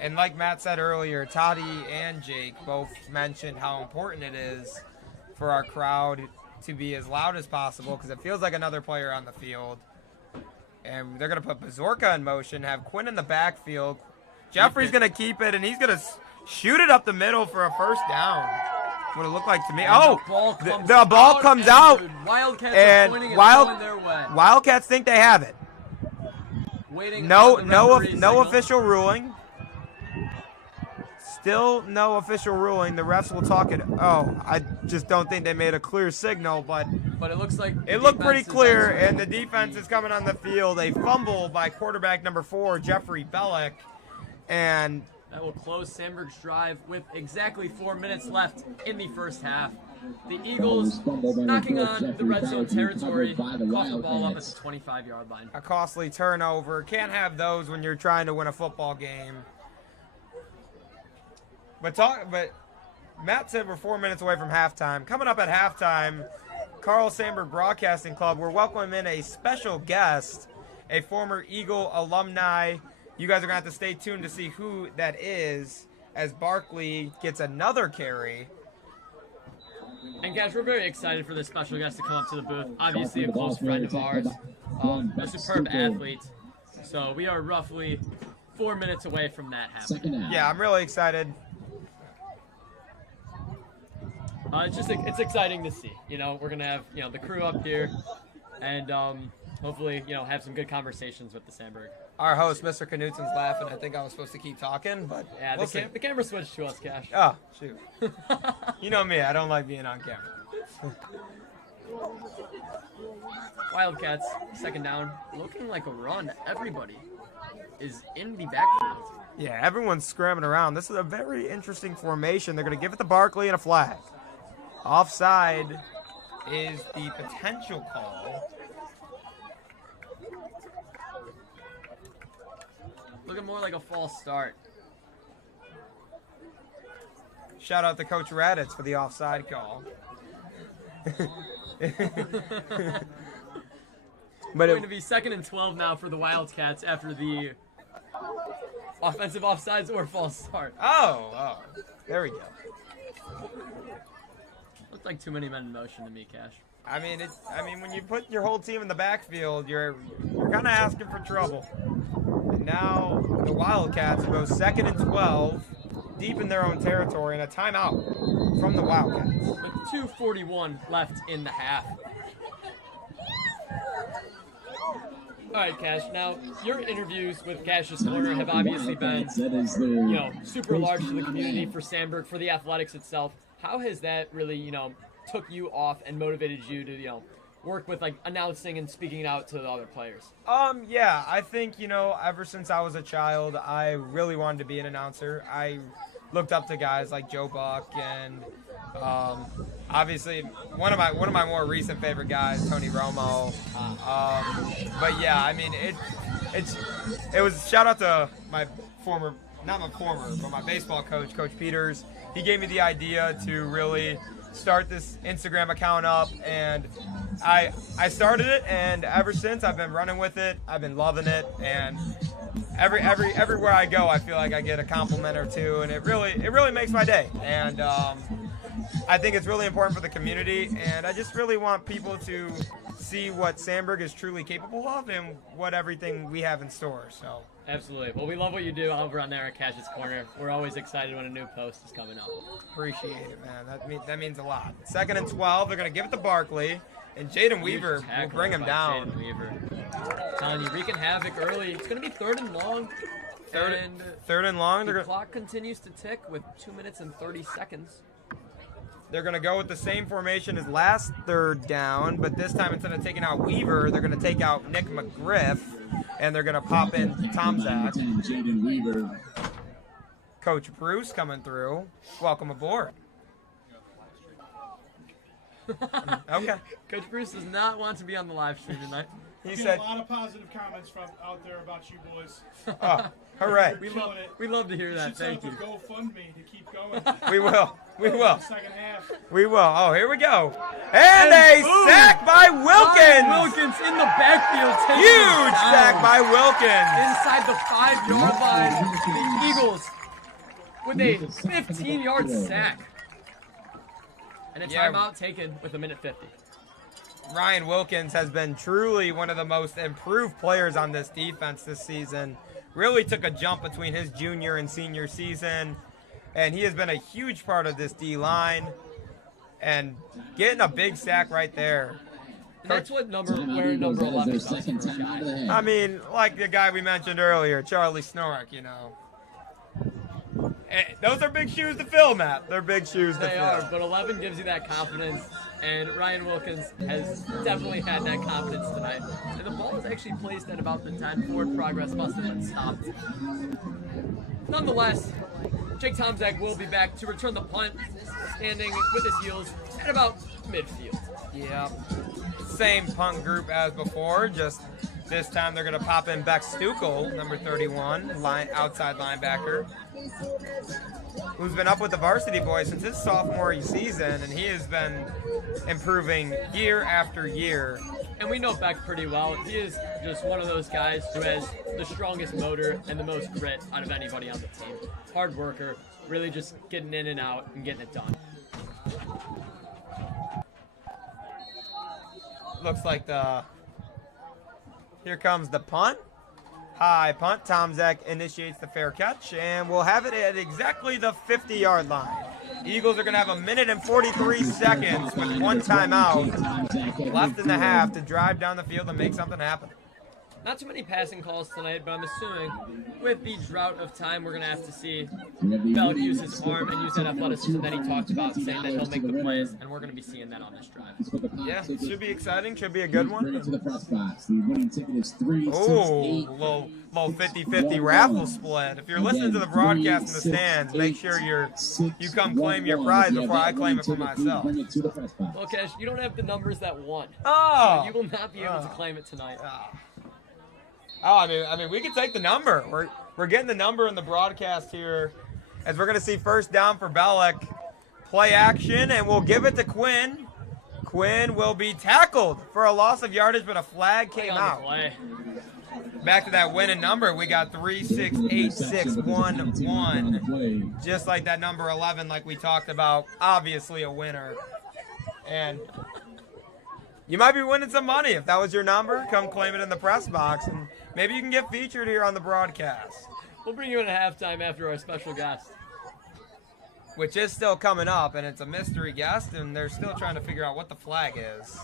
And like Matt said earlier, Toddy and Jake both mentioned how important it is for our crowd to be as loud as possible because it feels like another player on the field. And they're going to put Bazorka in motion, have Quinn in the backfield. Jeffrey's going to keep it, and he's going to shoot it up the middle for a first down. What it looked like to me. And the ball comes out. Wildcats and are pointing going their way. Wildcats think they have it. Waiting no signal. official ruling. Still no official ruling. The refs will talk it. Oh, I just don't think they made a clear signal, but it looks like it looked pretty clear, and the defense is coming on the field. A fumble by quarterback number 4, Jeffrey Bellick, and that will close Sandburg's drive with exactly 4 minutes left in the first half. The Eagles knocking on the red zone territory, cough the ball up at the 25-yard line. A costly turnover. Can't have those when you're trying to win a football game. But Matt said we're 4 minutes away from halftime. Coming up at halftime, Carl Sandburg Broadcasting Club, we're welcoming in a special guest, a former Eagle alumni. You guys are going to have to stay tuned to see who that is as Barkley gets another carry. And guys, we're very excited for this special guest to come up to the booth. Obviously a close friend of ours, a superb athlete. So we are roughly 4 minutes away from that happening. Yeah, I'm really excited. It's exciting to see. You know, we're gonna have the crew up here, and hopefully have some good conversations with the Sandburg. Our host, Mr. Knutsen's laughing. I think I was supposed to keep talking, but yeah, the camera switched to us, Cash. Oh shoot! You know me, I don't like being on camera. Wildcats, 2nd down, looking like a run. Everybody is in the backfield. Yeah, everyone's scrambling around. This is a very interesting formation. They're going to give it to Barkley and a flag. Offside is the potential call. Looking more like a false start. Shout out to Coach Raditz for the offside call. But Going to be 2nd and 12 now for the Wildcats after the offensive offsides or false start. Oh, there we go. Looked like too many men in motion to me, Cash. I mean, when you put your whole team in the backfield, you're kind of asking for trouble. And now the Wildcats go 2nd and 12, deep in their own territory, and a timeout from the Wildcats. With 2:41 left in the half. All right, Cash. Now, your interviews with Cash's Corner have obviously been, super large to the community, for Sandburg, for the athletics itself. How has that really, took you off and motivated you to, work with announcing and speaking out to the other players? Yeah, I think, ever since I was a child, I really wanted to be an announcer. I looked up to guys like Joe Buck and obviously one of my more recent favorite guys, Tony Romo. But yeah, I mean it was shout out to my my baseball coach, Coach Peters. He gave me the idea to really start this Instagram account up, and I started it, and ever since I've been running with it. I've been loving it, and everywhere I go, I feel like I get a compliment or two, and it really makes my day. And I think it's really important for the community, and I just really want people to see what Sandburg is truly capable of and what everything we have in store. So. Absolutely. Well, we love what you do over on there at Cash's Corner. We're always excited when a new post is coming up. Appreciate it, man. That means a lot. 2nd and 12. They're going to give it to Barkley, and Jaden Weaver will bring him down. Jaden Weaver. Telling you, wreaking havoc early. It's going to be 3rd and long. Third and long. The clock continues to tick with 2 minutes and 30 seconds. They're going to go with the same formation as last 3rd down, but this time instead of taking out Weaver, they're going to take out Nick McGriff, and they're going to pop in Tom Zach. Coach Bruce coming through. Welcome aboard. Okay. Coach Bruce does not want to be on the live stream tonight. He said a lot of positive comments from out there about you boys. Oh, hooray. We love to hear that. Thank you. GoFundMe to keep going. We will. Second half. We will. Oh, here we go. And a sack by Wilkins. Wilkins in the backfield. Huge sack by Wilkins. Inside the 5-yard line. The Eagles with a 15-yard sack. And a timeout taken with 1:50. Ryan Wilkins has been truly one of the most improved players on this defense this season. Really took a jump between his junior and senior season, and he has been a huge part of this D-line, and getting a big sack right there. And that's what number 11 does. I mean, like the guy we mentioned earlier, Charlie Snorek, Those are big shoes to fill, Matt. They're big shoes to fill. They are, but 11 gives you that confidence, and Ryan Wilkins has definitely had that confidence tonight. And the ball is actually placed at about the 10. Forward progress must have been stopped. Nonetheless, Jake Tomczak will be back to return the punt, standing with his heels at about midfield. Yeah. Same punt group as before, just this time they're going to pop in Beck Stukel, number 31, outside linebacker, who's been up with the Varsity boys since his sophomore season, and he has been improving year after year. And we know Beck pretty well. He is just one of those guys who has the strongest motor and the most grit out of anybody on the team. Hard worker, really just getting in and out and getting it done. Looks like here comes the punt. High punt. Tomczak initiates the fair catch, and we'll have it at exactly the 50-yard line. Eagles are going to have 1 minute and 43 seconds with one timeout left in the half to drive down the field and make something happen. Not too many passing calls tonight, but I'm assuming with the drought of time, we're going to have to see Bellick use his arm and use that athleticism that he talked about, saying that he'll make the plays, and we're going to be seeing that on this drive. Yeah, should be exciting. Should be a good one. To the press box. The winning ticket is 3, 6, Oh, 8. low 50-50 raffle split. If you're listening to the broadcast in the stands, make sure you come claim your prize before I claim it for myself. Bring it to the press box. Well, Cash, you don't have the numbers that won. Oh, So you will not be able to claim it tonight. Oh, I mean, we can take the number. We're getting the number in the broadcast here, as we're going to see first down for Bellick. Play action, and we'll give it to Quinn. Quinn will be tackled for a loss of yardage, but a flag came On the out. play. Back to that winning number, we got 368-611. Just like that number 11, like we talked about, obviously a winner. And you might be winning some money. If that was your number, come claim it in the press box, and maybe you can get featured here on the broadcast, We'll bring you in at halftime after our special guest. which is still coming up, and it's a mystery guest, and they're still trying to figure out what the flag is.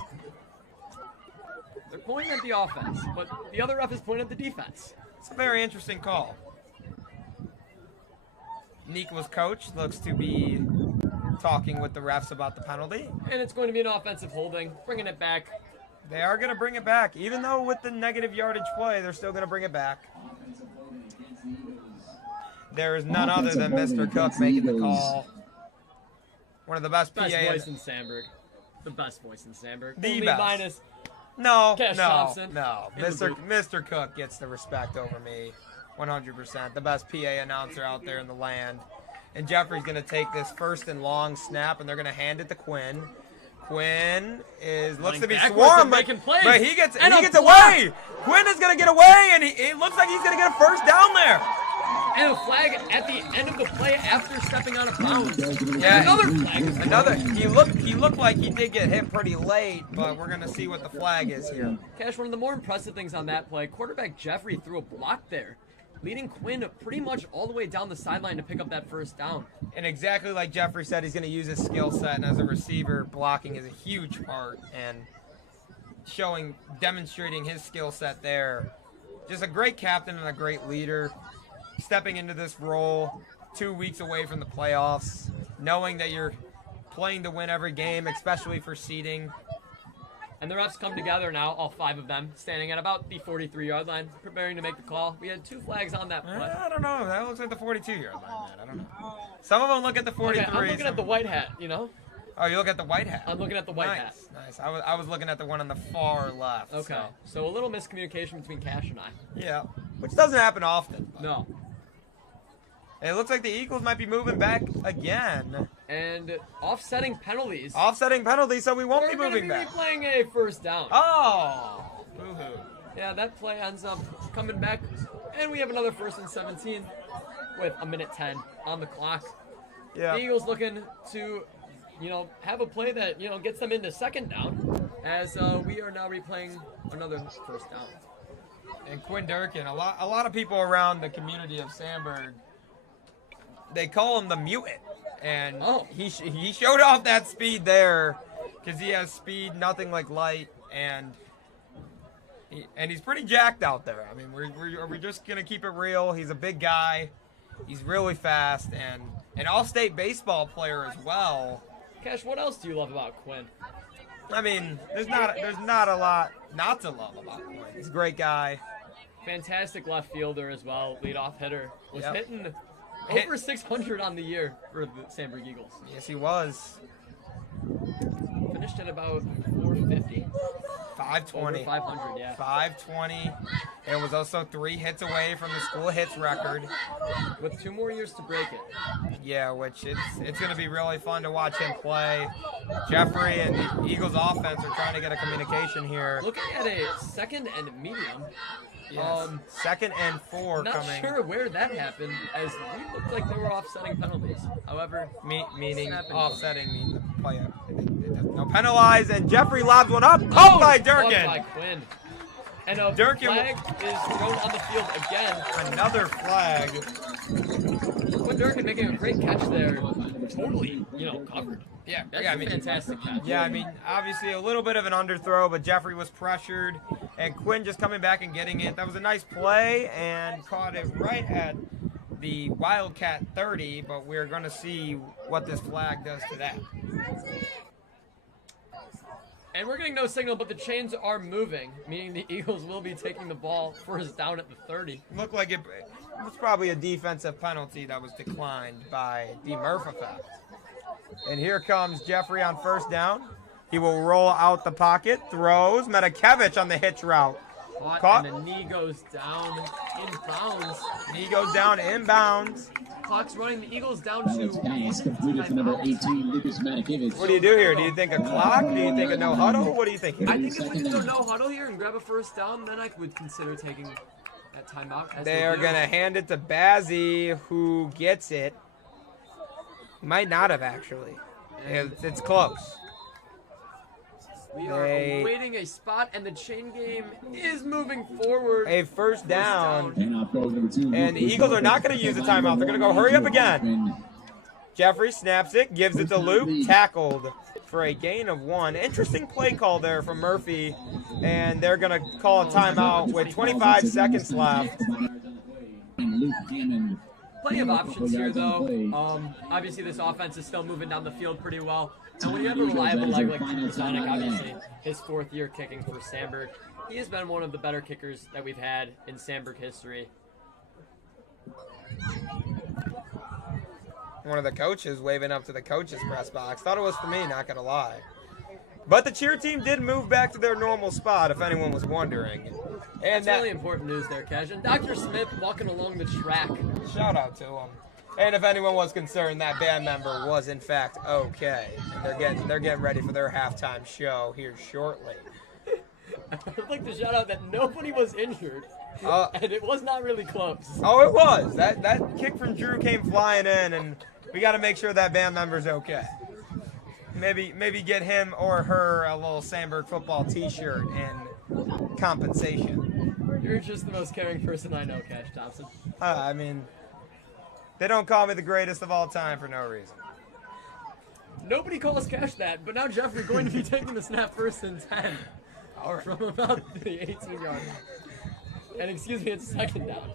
They're pointing at the offense, but the other ref is pointing at the defense. It's a very interesting call. Neuqua's coach looks to be talking with the refs about the penalty. And it's going to be an offensive holding, bringing it back. They are going to bring it back. Even though with the negative yardage play, they're still going to bring it back. There is none other than Mr. Cook making the call. One of the best Best PA. voice in Sandburg. The best voice in Sandburg. The Only best. minus No, Cash Thompson no. in the Mr. Cook gets the respect over me. 100%. The best PA announcer out there in the land. And Jeffrey's going to take this first and long snap, and they're going to hand it to Quinn. Quinn looks to be backwards swarmed, and making plays. but he gets And a block. away. Quinn is going to get away, and it looks like he's going to get a first down there. and a flag at the end of the play after stepping out of bounds. Yeah, Another flag. He looked like he did get hit pretty late, but we're going to see what the flag is here. Cash, one of the more impressive things on that play, quarterback Jeffrey threw a block there, leading Quinn pretty much all the way down the sideline to pick up that first down. And exactly like Jeffrey said, he's going to use his skill set, and as a receiver, blocking is a huge part, and demonstrating his skill set there. Just a great captain and a great leader, stepping into this role 2 weeks away from the playoffs, knowing that you're playing to win every game, especially for seeding. And the refs come together now, all five of them, standing at about the 43-yard line, preparing to make the call. We had 2 flags on that play. I don't know. That looks like the 42-yard line, man. I don't know. Some of them look at the 43. Okay, I'm looking at the white hat, you know? Oh, you look at the white hat. I'm looking at the white hat. Nice. I was looking at the one on the far left. Okay, so a little miscommunication between Cash and I. Yeah, which doesn't happen often. No. It looks like the Eagles might be moving back again. And offsetting penalties. Offsetting penalty, so we won't We're be going to moving be back. replaying a first down. Oh! Boo-hoo. Yeah, that play ends up coming back. And we have another 1st and 17 with 1:10 on the clock. Yeah. The Eagles looking to, have a play that, gets them into 2nd down as we are now replaying another first down. And Quinn Durkin, a lot of people around the community of Sandburg, they call him the mutant. And he showed off that speed there because he has speed, nothing like light, and he's pretty jacked out there. I mean, we're just going to keep it real. He's a big guy. He's really fast and an all-state baseball player as well. Cash, what else do you love about Quinn? I mean, there's not a lot not to love about Quinn. He's a great guy. Fantastic left fielder as well. Leadoff hitter. Was Yep. hitting over 600 on the year for the Sandburg Eagles. Yes, he was. Finished at about 450. 520. Over 500, yeah. 520. And was also 3 hits away from the school hits record. With 2 more years to break it. Yeah, which it's going to be really fun to watch him play. Jeffrey and the Eagles offense are trying to get a communication here. Looking at a 2nd and medium. Yes. 2nd and 4 Not coming. sure where that happened, as we looked like they were offsetting penalties. However, Meaning snap and offsetting means the play. No penalized, and Jeffrey lobs one up. Caught by blocked Durkin. by Quinn. And a Durkin flag is thrown on the field again. Another flag. Quinn Durkin making a great catch there. totally, covered. Yeah, That's I a mean, fantastic catch. Yeah, I mean, obviously a little bit of an underthrow, but Jeffrey was pressured, and Quinn just coming back and getting it. That was a nice play, and caught it right at the Wildcat 30, but we're going to see what this flag does to that. And we're getting no signal, but the chains are moving, meaning the Eagles will be taking the ball first down at the 30. Looked like it was probably a defensive penalty that was declined by the Murph effect. And here comes Jeffrey on first down. He will roll out the pocket, throws. Metakevich on the hitch route. Caught. And the knee goes down inbounds. Knee goes down inbounds. Clock's running. The Eagles down That's to. pass completed for number 18, Lucas Metakevich. What do you do here? Do you think a clock? Do you think a no huddle? What do you think? I think if we can go no huddle here and grab a first down, then I would consider taking that timeout. As They are going to hand it to Bazzi, who gets it. Might not have, actually. It's close. We are awaiting a spot, and the chain game is moving forward. A first down. And And the Eagles are not going to use the timeout. They're going to go hurry up again. Jeffrey snaps it, gives it to Luke, tackled for a gain of 1. Interesting play call there from Murphy, and they're going to call a timeout with 25 seconds left. Luke Hammond. Plenty of options here, though. Obviously, this offense is still moving down the field pretty well. And when you have a reliable leg like Sonic, obviously, his 4th year kicking for Sandburg, he has been one of the better kickers that we've had in Sandburg history. One of the coaches waving up to the coaches press box. Thought it was for me, not going to lie. But the cheer team did move back to their normal spot, if anyone was wondering. And That's really important news there, Cash. And Dr. Smith walking along the track. Shout out to him. And if anyone was concerned, that band member was in fact okay. And they're getting ready for their halftime show here shortly. I'd like to shout out that nobody was injured, and it was not really close. Oh, it was. That kick from Drew came flying in, and we got to make sure that band member's okay. Maybe get him or her a little Sandburg football T-shirt and compensation. You're just the most caring person I know, Cash Thompson. I mean, they don't call me the greatest of all time for no reason. Nobody calls Cash that, but now Jeffrey going to be taking the snap first and 10 from about the 18-yard line. And excuse me, it's second down.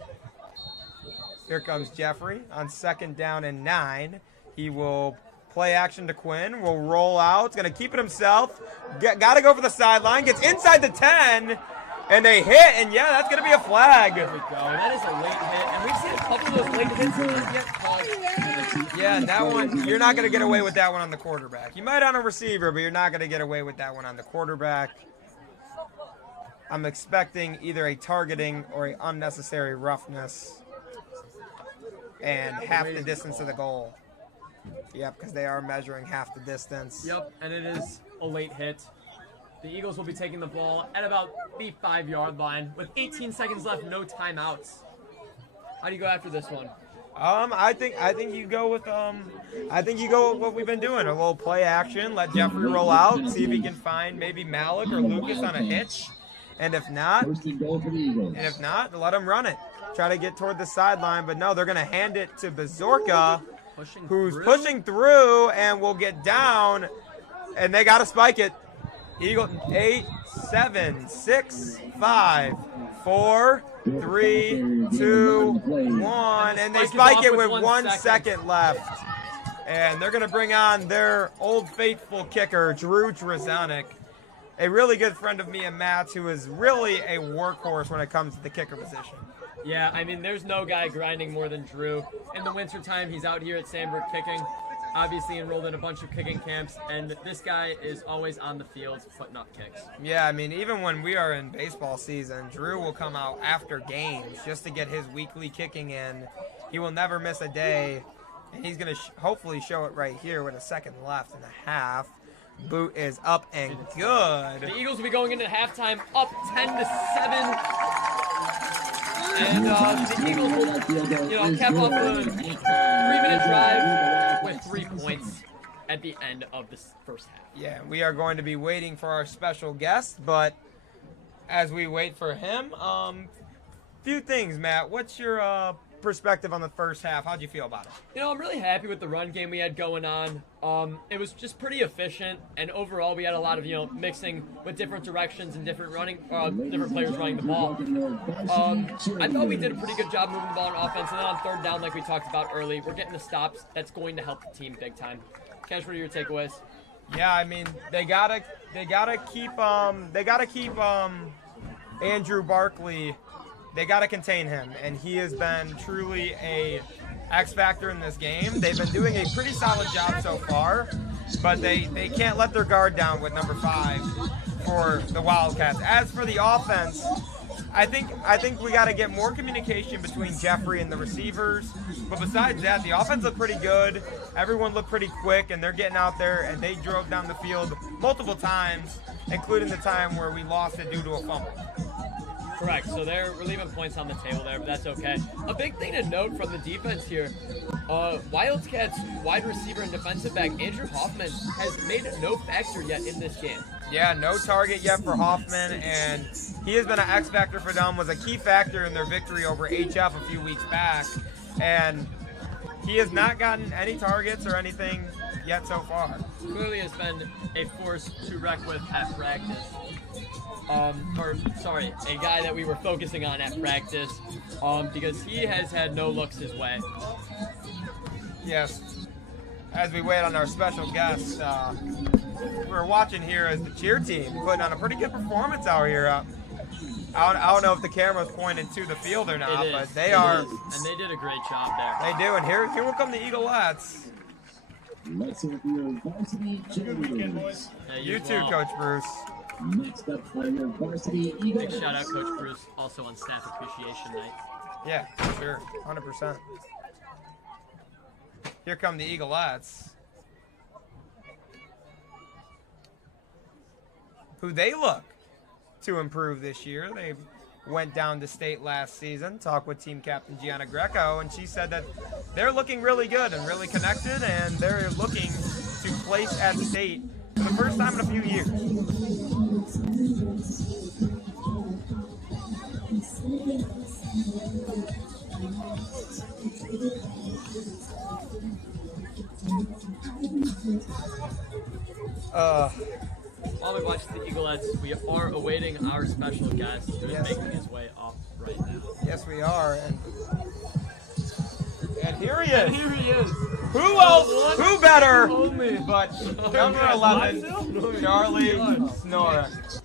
Here comes Jeffrey on second down and 9. He will play action to Quinn. Will roll out. He's going to keep it himself. Got to go for the sideline. Gets inside the 10. And they hit. And, yeah, that's going to be a flag. There we go. That is a late hit. And we've seen a couple of those late hits not yet called. Yeah, that one, you're not going to get away with that one on the quarterback. You might on a receiver, but you're not going to get away with that one on the quarterback. I'm expecting either a targeting or an unnecessary roughness and half the distance of the goal. Yep, because they are measuring half the distance. Yep, and it is a late hit. The Eagles will be taking the ball at about the 5-yard line with 18 seconds left, no timeouts. How do you go after this one? I think you go with what we've been doing, a little play action, let Jeffrey roll out, see if he can find maybe Malik or Lucas on a hitch. And if not, let him run it. Try to get toward the sideline, but no, they're going to hand it to Bazorka, who's pushing through and will get down, and they got to spike it. Eagle 8, 7, 6, 5, 4, 3, 2, 1, and they spike it with 1 second left. And they're going to bring on their old faithful kicker, Drew Trezonic. A really good friend of me and Matt's, who is really a workhorse when it comes to the kicker position. Yeah, I mean, there's no guy grinding more than Drew. In the wintertime, he's out here at Sandburg kicking, obviously enrolled in a bunch of kicking camps, and this guy is always on the field putting up kicks. Yeah, I mean, even when we are in baseball season, Drew will come out after games just to get his weekly kicking in. He will never miss a day, and he's going to hopefully show it right here with a second left in the half. Boot is up and good. The Eagles will be going into halftime up 10-7. And the Eagles will, cap off a 3-minute drive with 3 points at the end of this first half. Yeah, we are going to be waiting for our special guest, but as we wait for him, few things, Matt. What's your perspective on the first half, how'd you feel about it? You know, I'm really happy with the run game we had going on. It was just pretty efficient, and overall we had a lot of, mixing with different directions and different players running the ball. I thought we did a pretty good job moving the ball on offense, and then on third down, like we talked about early, we're getting the stops. That's going to help the team big time. Cash, what are your takeaways? Yeah, I mean, they gotta keep Andrew Barkley. They got to contain him, and he has been truly a X factor in this game. They've been doing a pretty solid job so far, but they can't let their guard down with number 5 for the Wildcats. As for the offense, I think we got to get more communication between Jeffrey and the receivers. But besides that, the offense looked pretty good. Everyone looked pretty quick, and they're getting out there, and they drove down the field multiple times, including the time where we lost it due to a fumble. Correct. So we're leaving points on the table there, but that's okay. A big thing to note from the defense here, Wildcats wide receiver and defensive back Andrew Hoffman has made no factor yet in this game. Yeah, no target yet for Hoffman, and he has been an X factor for them, was a key factor in their victory over HF a few weeks back, and he has not gotten any targets or anything yet so far. Clearly has been a force to reck with at practice. A guy that we were focusing on at practice, because he has had no looks his way. Yes. As we wait on our special guest, we're watching here as the cheer team putting on a pretty good performance out here. I don't know if the camera's pointed to the field or not, but they are. And they did a great job there. They do, and here will come the Eaglettes. Let's hear your varsity Good weekend, cheerleaders. boys. You too, Coach Bruce. Next up for your varsity Eagles. Big shout out, Coach Bruce, also on Staff Appreciation Night. Yeah, for sure, 100%. Here come the Eaglettes. Who they look to improve this year. They went down to state last season, talked with team captain Gianna Greco, and she said that they're looking really good and really connected, and they're looking to place at state for the first time in a few years. While we watch the Eaglettes, we are awaiting our special guest who is making his way up right now. Yes, we are. And here he is. Here he is. Who else? Who better? Only. But number 11, Charlie Snorak.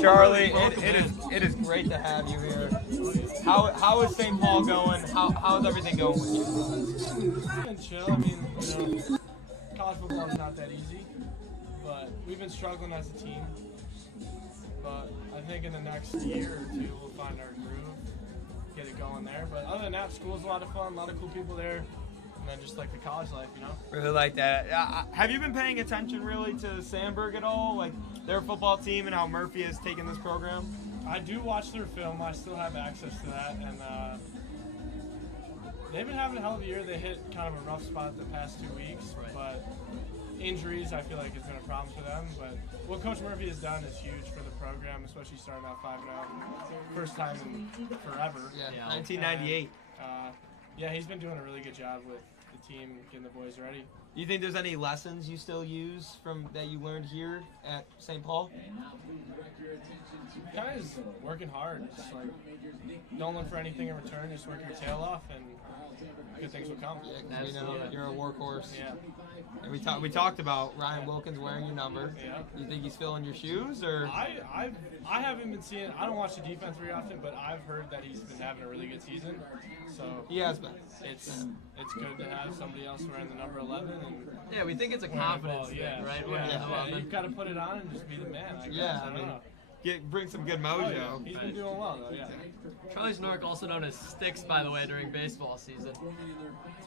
Charlie, it is great to have you here. How is St. Paul going? How's everything going with you? It's been chill. I mean, college football is not that easy, but we've been struggling as a team. But I think in the next year or two, we'll find our groove, get it going there. But other than that, school's a lot of fun, a lot of cool people there, and then just like the college life, Really like that. Have you been paying attention really to Sandburg at all? Like their football team and how Murphy has taken this program? I do watch their film. I still have access to that, and they've been having a hell of a year. They hit kind of a rough spot the past 2 weeks, but injuries I feel like has been a problem for them. But what Coach Murphy has done is huge for the program, especially starting out 5-0, first time in forever. Yeah, 1998. Yeah, he's been doing a really good job with the team getting the boys ready. Do you think there's any lessons you still use from that you learned here at St. Paul? Kind of just working hard. Just like don't look for anything in return. Just work your tail off, and good things will come. Yeah, you know, you're a workhorse. Yeah. And we talked about Ryan Wilkins wearing your number. Yeah. Do you think he's filling your shoes, or? I haven't been seeing. I don't watch the defense very often, but I've heard that he's been having a really good season. So He has been. it's good to have somebody else wearing the number 11. And Yeah, we think it's a confidence thing, yeah, right? Yeah, you've got to put it on and just be the man. I guess. Yeah, I don't know. Bring some good Oh, mojo. yeah. He's been doing well though. Yeah. Charlie Snork, also known as Sticks, by the way, during baseball season.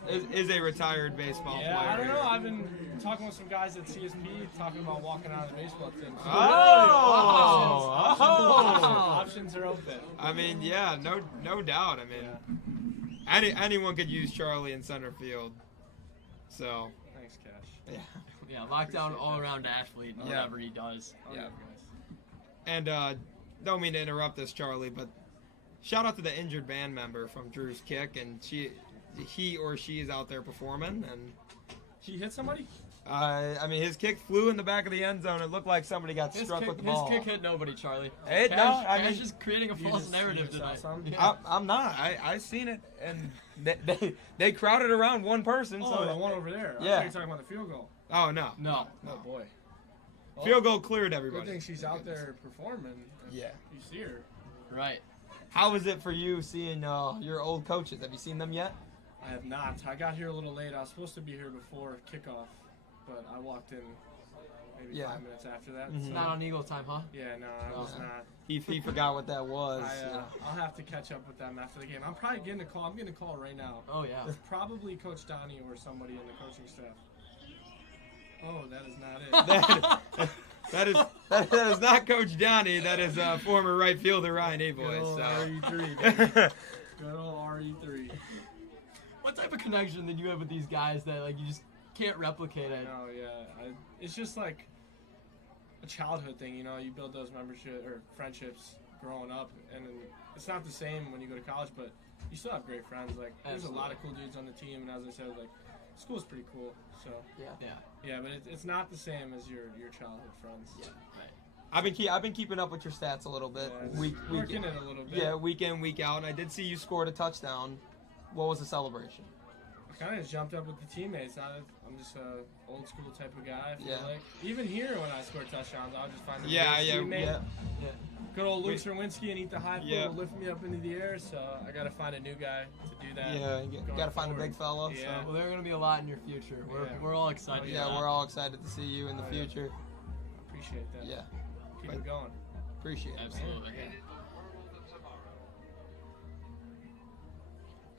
Is a retired baseball Yeah, player. I don't know. I've been talking with some guys at CSP talking about walking out of the baseball team. So options are open. I mean, yeah, no doubt. I mean, anyone could use Charlie in center field. So. Thanks, Cash. Yeah. Yeah, lockdown all-around athlete, whatever he does. Yeah. And don't mean to interrupt this, Charlie, but shout out to the injured band member from Drew's kick, and he or she is out there performing, and He hit somebody? I mean, his kick flew in the back of the end zone. It looked like somebody got struck with the ball. His kick hit nobody, Charlie. Cash is creating a false narrative tonight. I'm not. I seen it, and they crowded around one person. Oh, so the one over there. I Yeah. thought you were talking about the field goal. Oh no. No. Oh boy. Field goal cleared Good everybody. thing she's out there performing. Yeah. You see her. Right. How is it for you seeing your old coaches? Have you seen them yet? I have not. I got here a little late. I was supposed to be here before kickoff, but I walked in maybe 5 minutes after that. Mhm. So, Not on Eagle time, huh? yeah, no, I was not. He forgot what that was. I'll have to catch up with them after the game. I'm probably getting a call. I'm getting a call right now. Oh, yeah. It's probably Coach Donnie or somebody in the coaching staff. Oh, that is not it. that is not Coach Donnie. That is former right fielder Ryan Good Aboy. old So. RE3, baby. Good old RE3. What type of connection did you have with these guys that like you just can't replicate it? No, yeah. It's just like a childhood thing, you know. You build those membership or friendships growing up, and then it's not the same when you go to college, but you still have great friends. Like, there's a lot of cool dudes on the team, and as I said, like, school's pretty cool. So Yeah. but it's not the same as your childhood friends. Yeah. Right. I've been keeping up with your stats a little bit. Yeah, working it a little bit. Yeah, week in, week out. And I did see you scored a touchdown. What was the celebration? I kind of just jumped up with the teammates. I'm just a old school type of guy. I feel Yeah. like even here when I score touchdowns, I'll just find the Yeah. teammate. Good old Luke Serwinski and eat the high Yeah. will lift me up into the air. So I gotta find a new guy to do that. Yeah, you going gotta find a forward. big fella. Yeah. Well, there are going to be a lot in your future. We're all excited. So. Yeah, we're all excited to see you in the Oh, yeah. future. Appreciate that. Yeah, Keep it going. appreciate it. Absolutely. Yeah.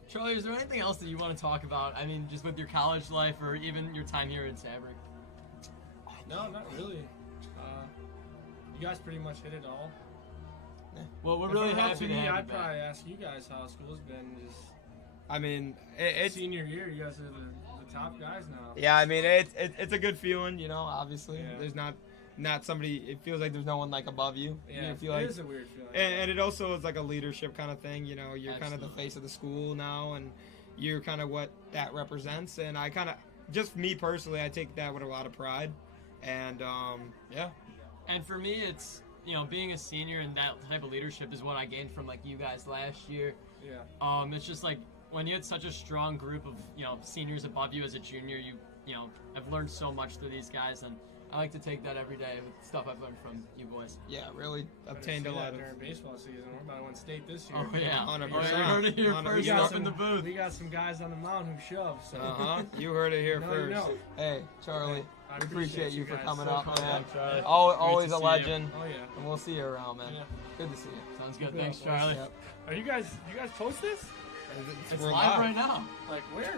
Charlie, is there anything else that you want to talk about? I mean, just with your college life or even your time here in Sandburg? No, not really. You guys pretty much hit it all. Well, we're If really it were up happy to to me, have I'd you back. probably ask you guys how school's been. Just I mean, it's senior year, you guys are the top guys now. yeah. I mean, it's a good feeling, you know. Obviously, Yeah. there's not somebody. It feels like there's no one like above you. Yeah, You feel it like, is a weird feeling. and it also is like a leadership kind of thing. You know, you're kind of the Absolutely. face of the school now, and you're kind of what that represents. And I kind of, just me personally, I take that with a lot of pride. And yeah. And for me, it's, you know, being a senior and that type of leadership is what I gained from, like, you guys last year. Yeah. It's just, like, when you had such a strong group of, you know, seniors above you as a junior, you know, I've learned so much through these guys, and I like to take that every day with stuff I've learned from you boys. Yeah, really obtained a See lot that of. during baseball season. We're about to win state this year. Oh, yeah. 100%. Oh, you heard it here 100%. first We got up in the booth. We got some guys on the mound who shove. So. You heard it here No, first. you don't. Hey, Charlie, I we appreciate you for guys. coming So up, pumped man. up, Charlie. Always to a see legend, Oh yeah. and we'll see you around, man. Yeah. Good to see you. Sounds good. Yeah, Thanks, boys. Charlie. Yep. Are you guys post this? It's We're live right now. Like where?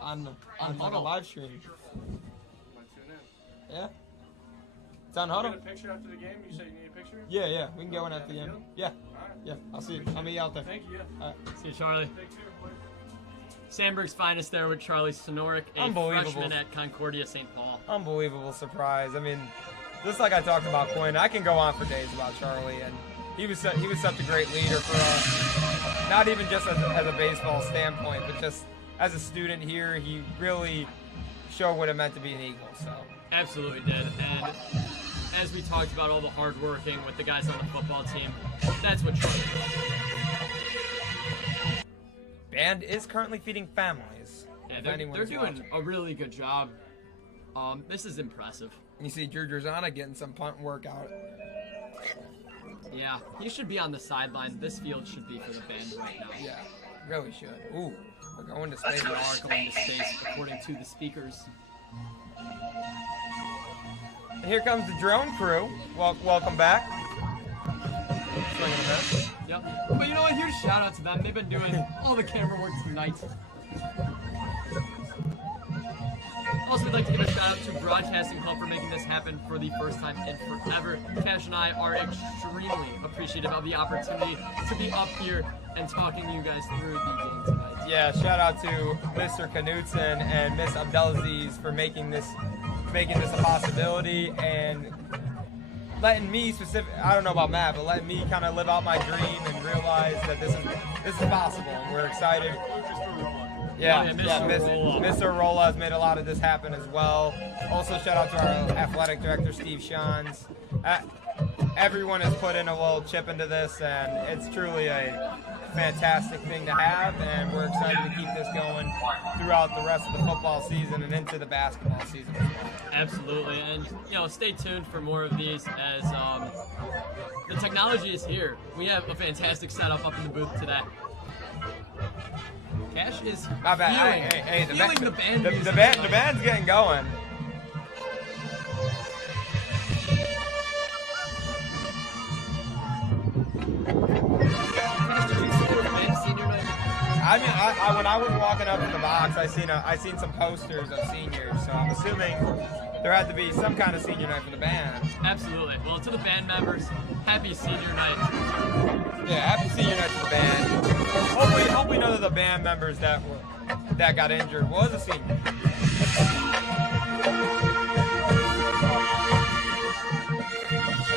on like a Huddle. live stream. Might tune in. Yeah. It's on You Huddle. get a picture after the game? You say you need a picture? Yeah, we can get one at the end. Yeah, Alright. yeah. I'll see you. I'll meet you out there. Thank you. All right. See you, Charlie. Take care, boys. Sandburg's finest there with Charlie Sonoric, a Unbelievable. freshman at Concordia St. Paul. Unbelievable surprise. I mean, just like I talked about Quinn, I can go on for days about Charlie, and he was such a great leader for us. Not even just as a baseball standpoint, but just as a student here, he really showed what it meant to be an Eagle. So Absolutely did. And as we talked about all the hard working with the guys on the football team, that's what Charlie does. band is currently feeding families. Yeah, if they're anyone's doing watching. a really good job. This is impressive. You see Drew Drzana getting some punt workout. Yeah, he should be on the sideline. This field should be for the band right now. Yeah, really should. Ooh, we're going to space. We are going to space, according to the speakers. And here comes the drone crew. Welcome back. Swing and a miss. Yep. But you know what? Huge shout out to them. They've been doing all the camera work tonight. Also, we'd like to give a shout out to Broadcasting Club for making this happen for the first time in forever. Cash and I are extremely appreciative of the opportunity to be up here and talking to you guys through the game tonight. Yeah, shout out to Mr. Knutson and Miss Abdelaziz for making this a possibility, and letting me I don't know about Matt, but letting me kind of live out my dream and realize that this is possible, and we're excited. Yeah, Mr. Rolla has made a lot of this happen as well. Also, shout out to our athletic director, Steve Shans. Everyone has put in a little chip into this, and it's truly a fantastic thing to have, and we're excited to keep this going throughout the rest of the football season and into the basketball season as well. Absolutely, and stay tuned for more of these as the technology is here. We have a fantastic setup up in the booth today. Cash is feeling the band music. The band's getting going. I mean, when I was walking up to the box, I seen some posters of seniors, so I'm assuming there had to be some kind of senior night for the band. Absolutely. Well, to the band members, happy senior night. Yeah, happy senior night to the band. Hopefully none of the band members that got injured was a senior.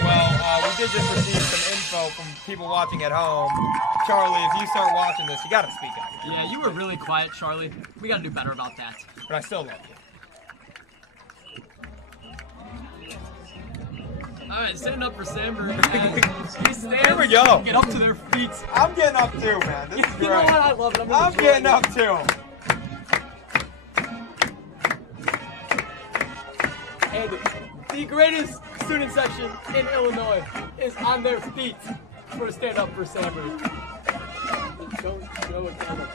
Well, we did just receive some info from people watching at home. Charlie, if you start watching this, you got to speak up. Yeah, you were really quiet, Charlie. We got to do better about that. But I still love you. All right, stand up for Sandburg. Here we go. Get up to their feet. I'm getting up too, man. This is great. You know what? I love it. I'm getting up too. And the greatest student section in Illinois is on their feet for a stand up for Sandburg. Don't show a camera.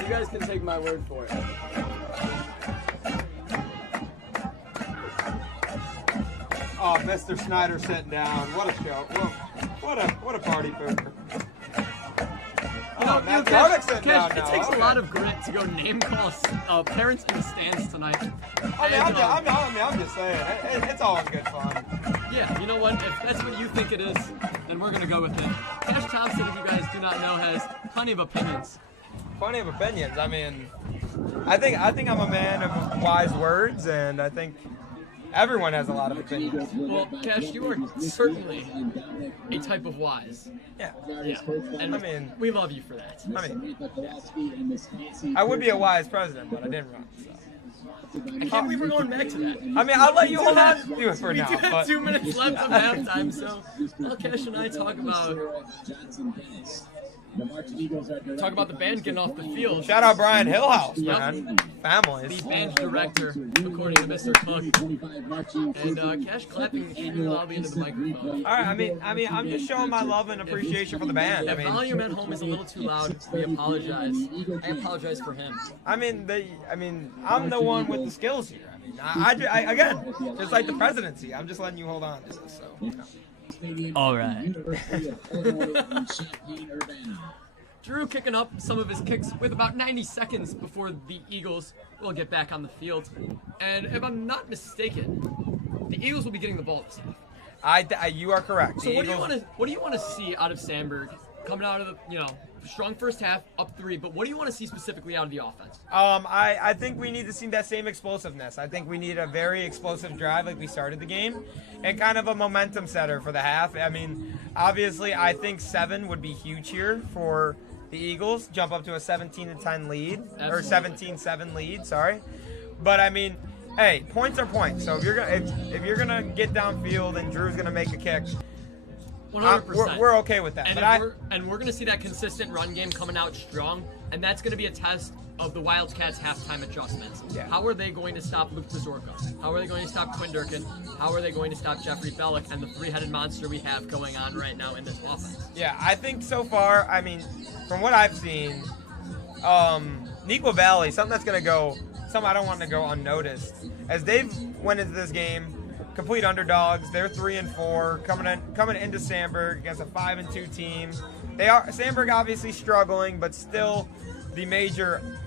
You guys can take my word for it. Oh, Mr. Snyder sitting down. What a show. What a party pooper. Matt Garlick's sitting down now. It takes a lot of grit to go name call parents in the stands tonight. I'm just saying, it's always good fun. Yeah, you know what? If that's what you think it is, then we're gonna go with it. Cash Thompson, if you guys do not know, has plenty of opinions. Plenty of opinions. I mean, I think I'm a man of wise words, and I think everyone has a lot of opinions. Well, Cash, you are certainly a type of wise. Yeah. And I mean, we love you for that. I mean, I would be a wise president, but I didn't run. So. I can't believe we're going back to that. I mean, I'll let you hold on to it for now. We do have 2 minutes left of halftime, so while Cash and I talk about the band getting off the field. Shout out Brian Hillhouse, man. Families. The band director, according to Mr. Cook. And Cash clapping extremely loudly into the microphone. All right, I mean, I'm just showing my love and appreciation for the band. If volume at home is a little too loud, we apologize. I apologize for him. I'm the one with the skills here. I again, just like the presidency, I'm just letting you hold on to this. So. You know. All right. Drew kicking up some of his kicks with about 90 seconds before the Eagles will get back on the field. And if I'm not mistaken, the Eagles will be getting the ball this half. You are correct. So what do you want to see out of Sandburg coming out of the strong first half, up 3, but what do you want to see specifically out of the offense? I think we need to see that same explosiveness. I think we need a very explosive drive like we started the game and kind of a momentum setter for the half. I mean, obviously, I think 7 would be huge here for the Eagles, jump up to a 17-10 lead, or 17-7 lead, sorry. But, I mean, hey, points are points. So if you're gonna get downfield and Drew's going to make a kick, 100%. We're okay with that. And we're going to see that consistent run game coming out strong, and that's going to be a test of the Wildcats' halftime adjustments. Yeah. How are they going to stop Luke Pazorka? How are they going to stop Quinn Durkin? How are they going to stop Jeffrey Bellick and the 3-headed monster we have going on right now in this offense? Yeah, I think so far, I mean, from what I've seen, Neuqua Valley, something I don't want to go unnoticed, as they've went into this game, complete underdogs. They're 3-4, coming into Sandburg against a 5-2 team. Sandburg obviously struggling, but still the major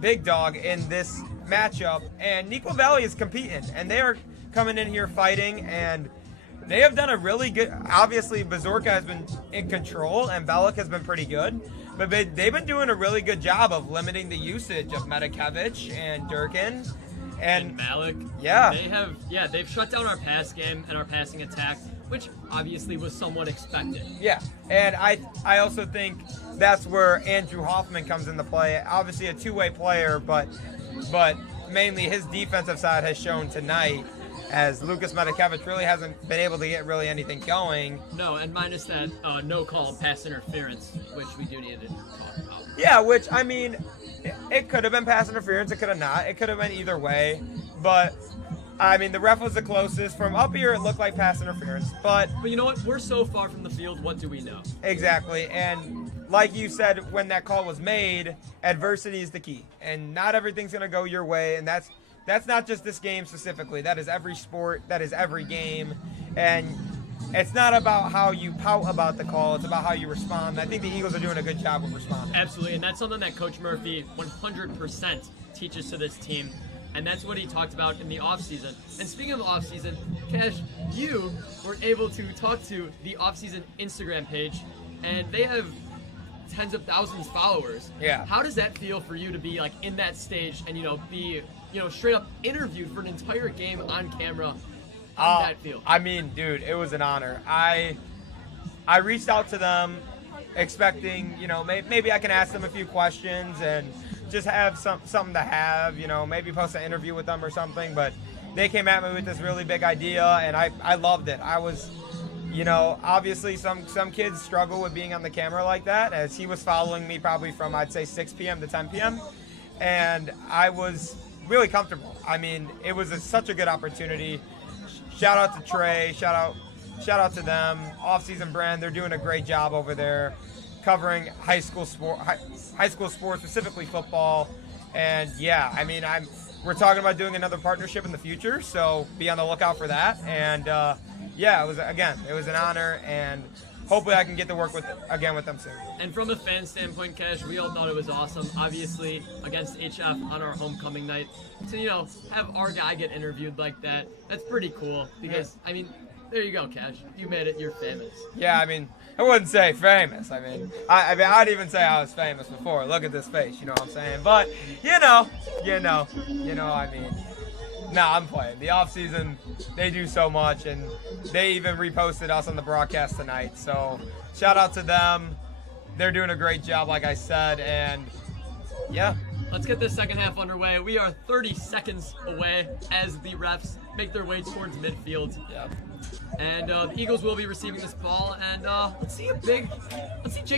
big dog in this matchup. And Neuqua Valley is competing, and they are coming in here fighting, and they have done a really good. Obviously, Bazorka has been in control, and Bellick has been pretty good. But they've been doing a really good job of limiting the usage of Medikevich and Durkin. and Malik. Yeah. They've shut down our pass game and our passing attack, which obviously was somewhat expected. Yeah, and I also think that's where Andrew Hoffman comes into play. Obviously a two-way player, but mainly his defensive side has shown tonight, as Lucas Medikevich really hasn't been able to get really anything going. No, and minus that no call pass interference, which we do need to talk about. Yeah, which, I mean, it could have been pass interference, it could have not. It could have been either way, but I mean, the ref was the closest. From up here, it looked like pass interference, but you know what? We're so far from the field, what do we know? Exactly, and like you said, when that call was made, adversity is the key, and not everything's going to go your way, and that's not just this game specifically. That is every sport, that is every game, and it's not about how you pout about the call, it's about how you respond. I think the Eagles are doing a good job of responding. Absolutely, and that's something that Coach Murphy 100% teaches to this team, and that's what he talked about in the offseason. And speaking of offseason, Cash, you were able to talk to the offseason Instagram page, and they have tens of thousands of followers. Yeah. How does that feel for you to be like in that stage and be straight up interviewed for an entire game on camera? How did that feel? I mean, dude, it was an honor. I reached out to them expecting, maybe I can ask them a few questions and just have something to have, maybe post an interview with them or something. But they came at me with this really big idea, and I loved it. I was, obviously some kids struggle with being on the camera like that, as he was following me probably from, I'd say, 6 p.m. to 10 p.m. And I was really comfortable. I mean, it was such a good opportunity. Shout out to Trey. Shout out to them. Off-season brand, they're doing a great job over there, covering high school sports, specifically football. And yeah, I mean, we're talking about doing another partnership in the future, so be on the lookout for that. And yeah, it was an honor, and hopefully I can get to work with them soon. And from a fan standpoint, Cash, we all thought it was awesome. Obviously, against HF on our homecoming night, to have our guy get interviewed like that, that's pretty cool. Because I mean, there you go, Cash. You made it. You're famous. Yeah, I mean, I wouldn't say famous. I mean, I'd even say I was famous before. Look at this face, you know what I'm saying? But I mean. Nah, I'm playing. The offseason, they do so much, and they even reposted us on the broadcast tonight. So shout out to them. They're doing a great job, like I said, and yeah. Let's get this second half underway. We are 30 seconds away as the refs make their way towards midfield. Yep. And the Eagles will be receiving this ball, and let's see Jake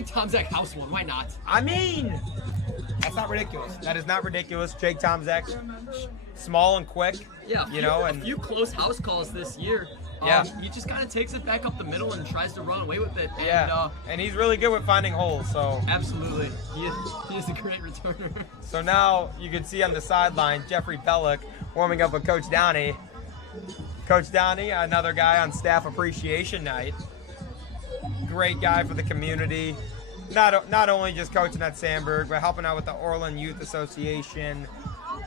Tomczak house one. Why not? I mean, that's not ridiculous. That is not ridiculous. Jake Tomczak, small and quick. Yeah, and a few close house calls this year. Yeah. He just kind of takes it back up the middle and tries to run away with it. And, yeah, and he's really good with finding holes. So absolutely, he is a great returner. So now you can see on the sideline Jeffrey Bellick warming up with Coach Downey. Coach Downey, another guy on staff appreciation night. Great guy for the community. Not only just coaching at Sandburg, but helping out with the Orland Youth Association,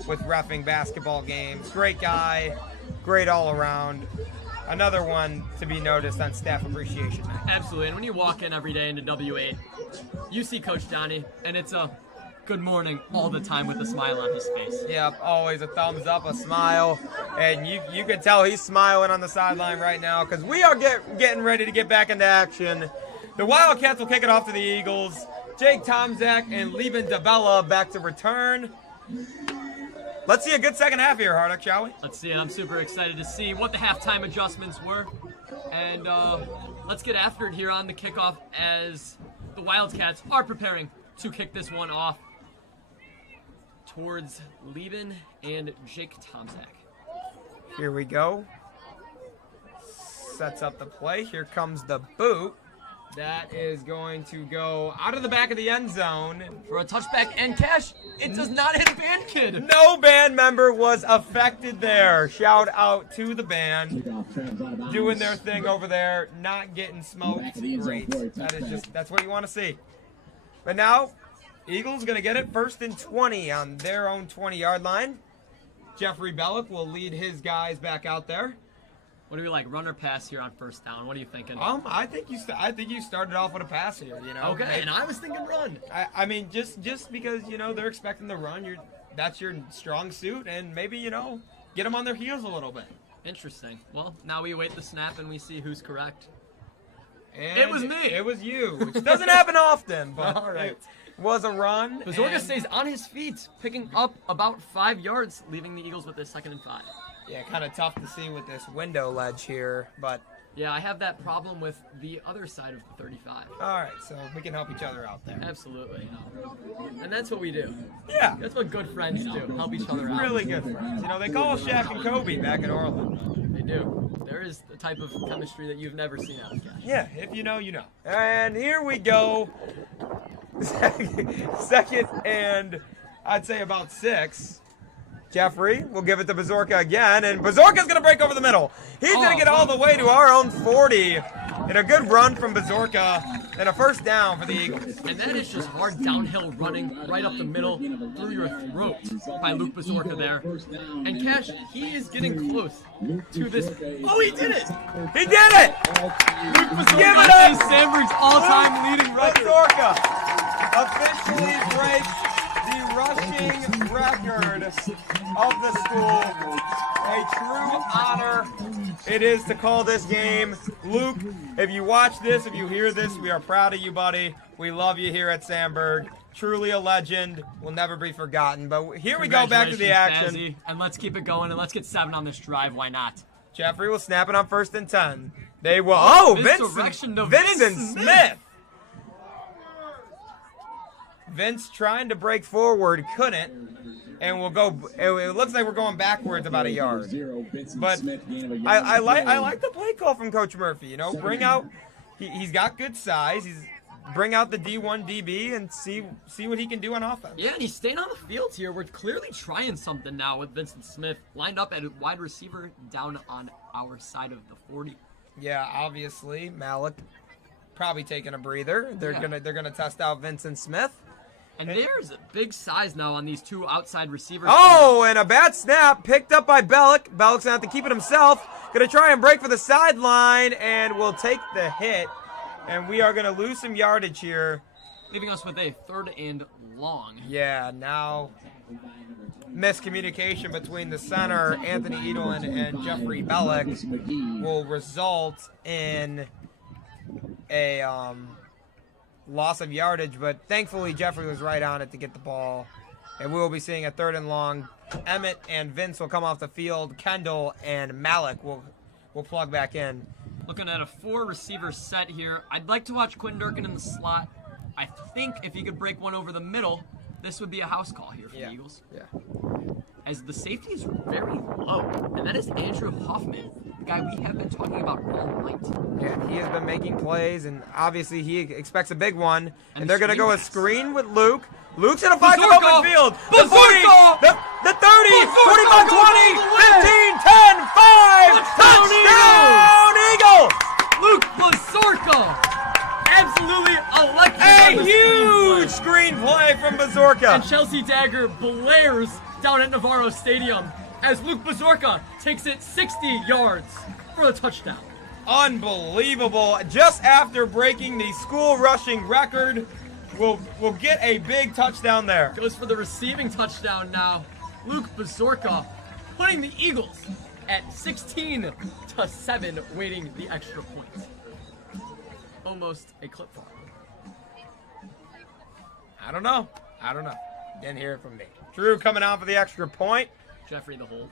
with reffing basketball games. Great guy, great all around. Another one to be noticed on staff appreciation night. Absolutely, and when you walk in every day into W8, you see Coach Downey, and it's a good morning all the time with a smile on his face. Yep, always a thumbs up, a smile, and you can tell he's smiling on the sideline right now because we are getting ready to get back into action. The Wildcats will kick it off to the Eagles. Jake Tomczak and Lieben DeBella back to return. Let's see a good second half here, Hardick, shall we? Let's see. I'm super excited to see what the halftime adjustments were. And let's get after it here on the kickoff as the Wildcats are preparing to kick this one off towards Lieben and Jake Tomczak. Here we go. Sets up the play. Here comes the boot. That is going to go out of the back of the end zone for a touchback, and Cash, it does not hit band kid. No band member was affected there. Shout out to the band doing their thing over there, not getting smoked. Great. That's what you want to see. But now, Eagles going to get it 1st and 20 on their own 20-yard line. Jeffrey Bellick will lead his guys back out there. What do we like, run or pass here on first down? What are you thinking? I think you started off with a pass here. Okay, and I was thinking run. I mean, just because they're expecting the run, that's your strong suit, and maybe, you know, get them on their heels a little bit. Interesting. Well, now we await the snap and we see who's correct. And It was me. It was you, which doesn't happen often, but All right. it was a run. Bazorka and- stays on his feet, picking up about 5 yards, leaving the Eagles with a 2nd and 5. Yeah, kind of tough to see with this window ledge here, but Yeah, I have that problem with the other side of the 35. all right, so we can help each other out there. Absolutely. And that's what we do. Yeah, That's what good friends do. Help each other out. really good friends. You know, they call us Shaq and Kobe back in Orland. They do. There is the type of chemistry that you've never seen out of guys. Yeah, if you know, you know. And here we go. Second and I'd say about 6. Jeffrey will give it to Bazorka again, and Bazorka's going to break over the middle. He's going to get all the way to our own 40. And a good run from Bazorka, and a first down for the Eagles. And that is just hard downhill running right up the middle through your throat by Luke Bazorka there. And Cash, he is getting close to this. Oh, he did it! He did it! Luke Bazorka Give it up! is Sandburg's all-time leading record. Bazorka officially breaks the rushing record of the school. A true honor it is to call this game. Luke, if you watch this, if you hear this, we are proud of you, buddy. We love you here at Sandburg. Truly a legend. Will never be forgotten. But here we go back to the action. Bazzy. And let's keep it going, and let's get 7 on this drive. Why not? Jeffrey will snap it on 1st and 10. They will. Oh, Misdirection to Vincent Vince Smith. Vince trying to break forward, couldn't. And we'll go. It looks like we're going backwards about a yard. But I like the play call from Coach Murphy. You know, bring out. He's got good size. Bring out the D1 DB and see what he can do on offense. Yeah, and he's staying on the field here. We're clearly trying something now with Vincent Smith lined up at wide receiver down on our side of the 40. Yeah, obviously Malik probably taking a breather. They're gonna test out Vincent Smith. And there's a big size now on these 2 outside receivers. Oh, and a bad snap picked up by Bellick. Bellick's gonna have to keep it himself. Gonna try and break for the sideline, and will take the hit. And we are gonna lose some yardage here. Leaving us with a 3rd and long. Yeah, now miscommunication between the center, Anthony Edelin, and Jeffrey Bellick will result in a loss of yardage, but thankfully Jeffrey was right on it to get the ball. And we will be seeing a 3rd and long. Emmett and Vince will come off the field. Kendall and Malik will plug back in. Looking at a 4 receiver set here. I'd like to watch Quinn Durkin in the slot. I think if he could break one over the middle, this would be a house call here for the Eagles. Yeah. As the safety is very low, and that is Andrew Hoffman, the guy we have been talking about all night. Yeah, he has been making plays, and obviously he expects a big one. And the they're going to screen go a pass. screen with Luke. Luke's going to find some Bazorka! open field. The 40, Bazorka! the 30, Bazorka 45, goes 20, all the way! 15, 10, 5. Touchdown, Touchdown, Eagles! Luke Bazorka! Absolutely electric. A on the huge screenplay. screenplay from Bazorka. And Chelsea Dagger blares down at Navarro Stadium as Luke Bazorka takes it 60 yards for the touchdown. Unbelievable. Just after breaking the school rushing record, we'll get a big touchdown there. Goes for the receiving touchdown now. Luke Bazorka putting the Eagles at 16-7, waiting the extra point. Almost a clip farm. I don't know. Didn't hear it from me. Drew coming out for the extra point. Jeffrey the hold.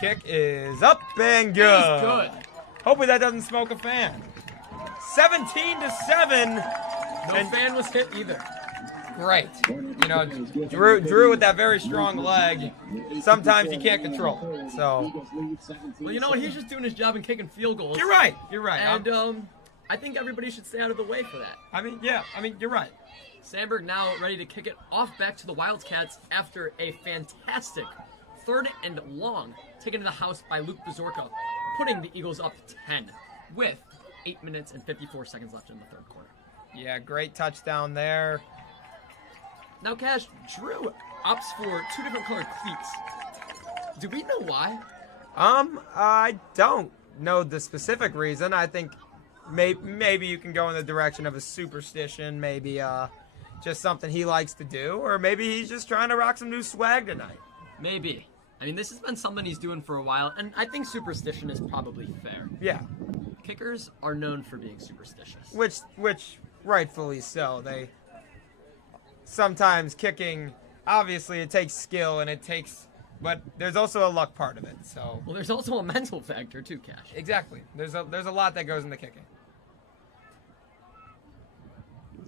Kick is up and good. It is good. Hopefully that doesn't smoke a fan. 17-7. No And- fan was hit either. Great. You know, Drew with that very strong leg, sometimes you can't control it. So, Well, you know what? He's just doing his job and kicking field goals. you're right. And I think everybody should stay out of the way for that. You're right. Sandburg now ready to kick it off back to the Wildcats after a fantastic 3rd and long taken to the house by Luke Bazorka, putting the Eagles up 10 with 8 minutes and 54 seconds left in the 3rd quarter. Yeah, great touchdown there. Now, Cash, Drew opts for 2 different colored cleats. Do we know why? I don't know the specific reason. I think maybe you can go in the direction of a superstition. Maybe just something he likes to do, or maybe he's just trying to rock some new swag tonight. Maybe. I mean, this has been something he's doing for a while, and I think superstition is probably fair. Yeah. Kickers are known for being superstitious. Which rightfully so. They sometimes kicking, obviously it takes skill but there's also a luck part of it. So Well, there's also a mental factor too, Cash. exactly. There's a lot that goes into kicking.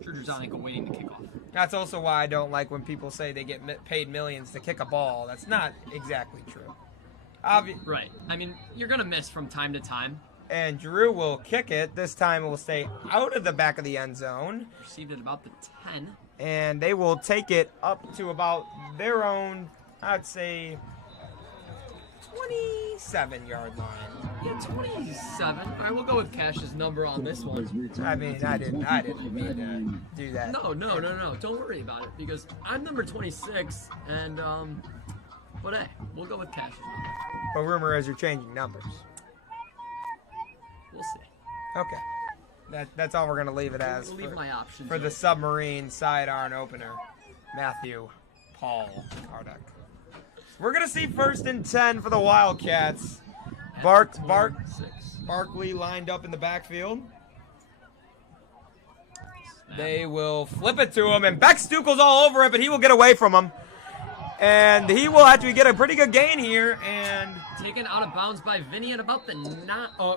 Trudger's on ankle waiting to kick off. That's also why I don't like when people say they get paid millions to kick a ball. That's not exactly true. Right. I mean, you're going to miss from time to time. And Drew will kick it. This time it will stay out of the back of the end zone. Received at about the 10. And they will take it up to about their own, I'd say, 27-yard line. Yeah, 27. All right, we'll go with Cash's number on this one. I mean, I didn't mean to do that. No. Don't worry about it, because I'm number 26, and, but hey, we'll go with Cash's number. But rumor is you're changing numbers. We'll see. Okay. That's all we're going to leave it as. We'll leave my options for the open. submarine sidearm opener, Matthew Paul Hardeck. We're going to see 1st and 10 for the Wildcats. Barkley lined up in the backfield. They will flip it to him, and Beck Stuckel's all over it, but he will get away from him. And he will actually get a pretty good gain here, and taken out of bounds by Vinny at about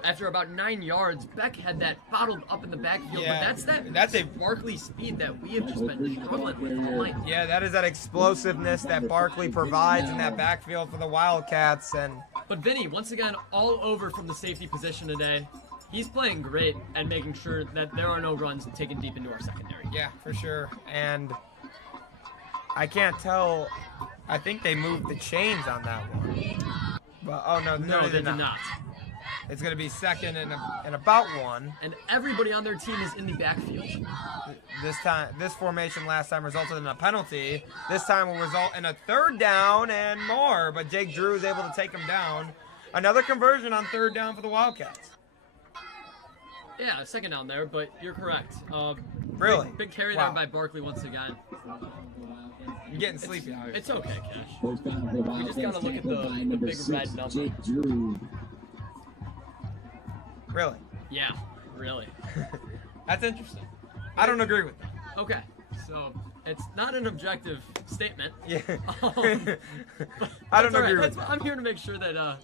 after about 9 yards. Beck had that bottled up in the backfield, Yeah, but that's a Barkley speed that we have just been struggling with all night. yeah, that is that explosiveness that Barkley provides in that backfield for the Wildcats. But Vinny, once again, all over from the safety position today. He's playing great and making sure that there are no runs taken deep into our secondary. Yeah, for sure. And I can't tell. I think they moved the chains on that one. But, oh, no, they did not. It's going to be 2nd and about 1. And everybody on their team is in the backfield. This formation last time resulted in a penalty. This time will result in a 3rd down and more. But Jake Drew is able to take him down. Another conversion on 3rd down for the Wildcats. Yeah, 2nd down there, but you're correct. Really? Big carry Wow. there by Barkley once again. I'm getting sleepy out here. It's okay, Cash. We just gotta look at the big red number. Jake Drew. Really? Yeah, really. That's interesting. I don't agree with that. Okay, so it's not an objective statement. Yeah. But I don't that's all agree right. with that. I'm here to make sure that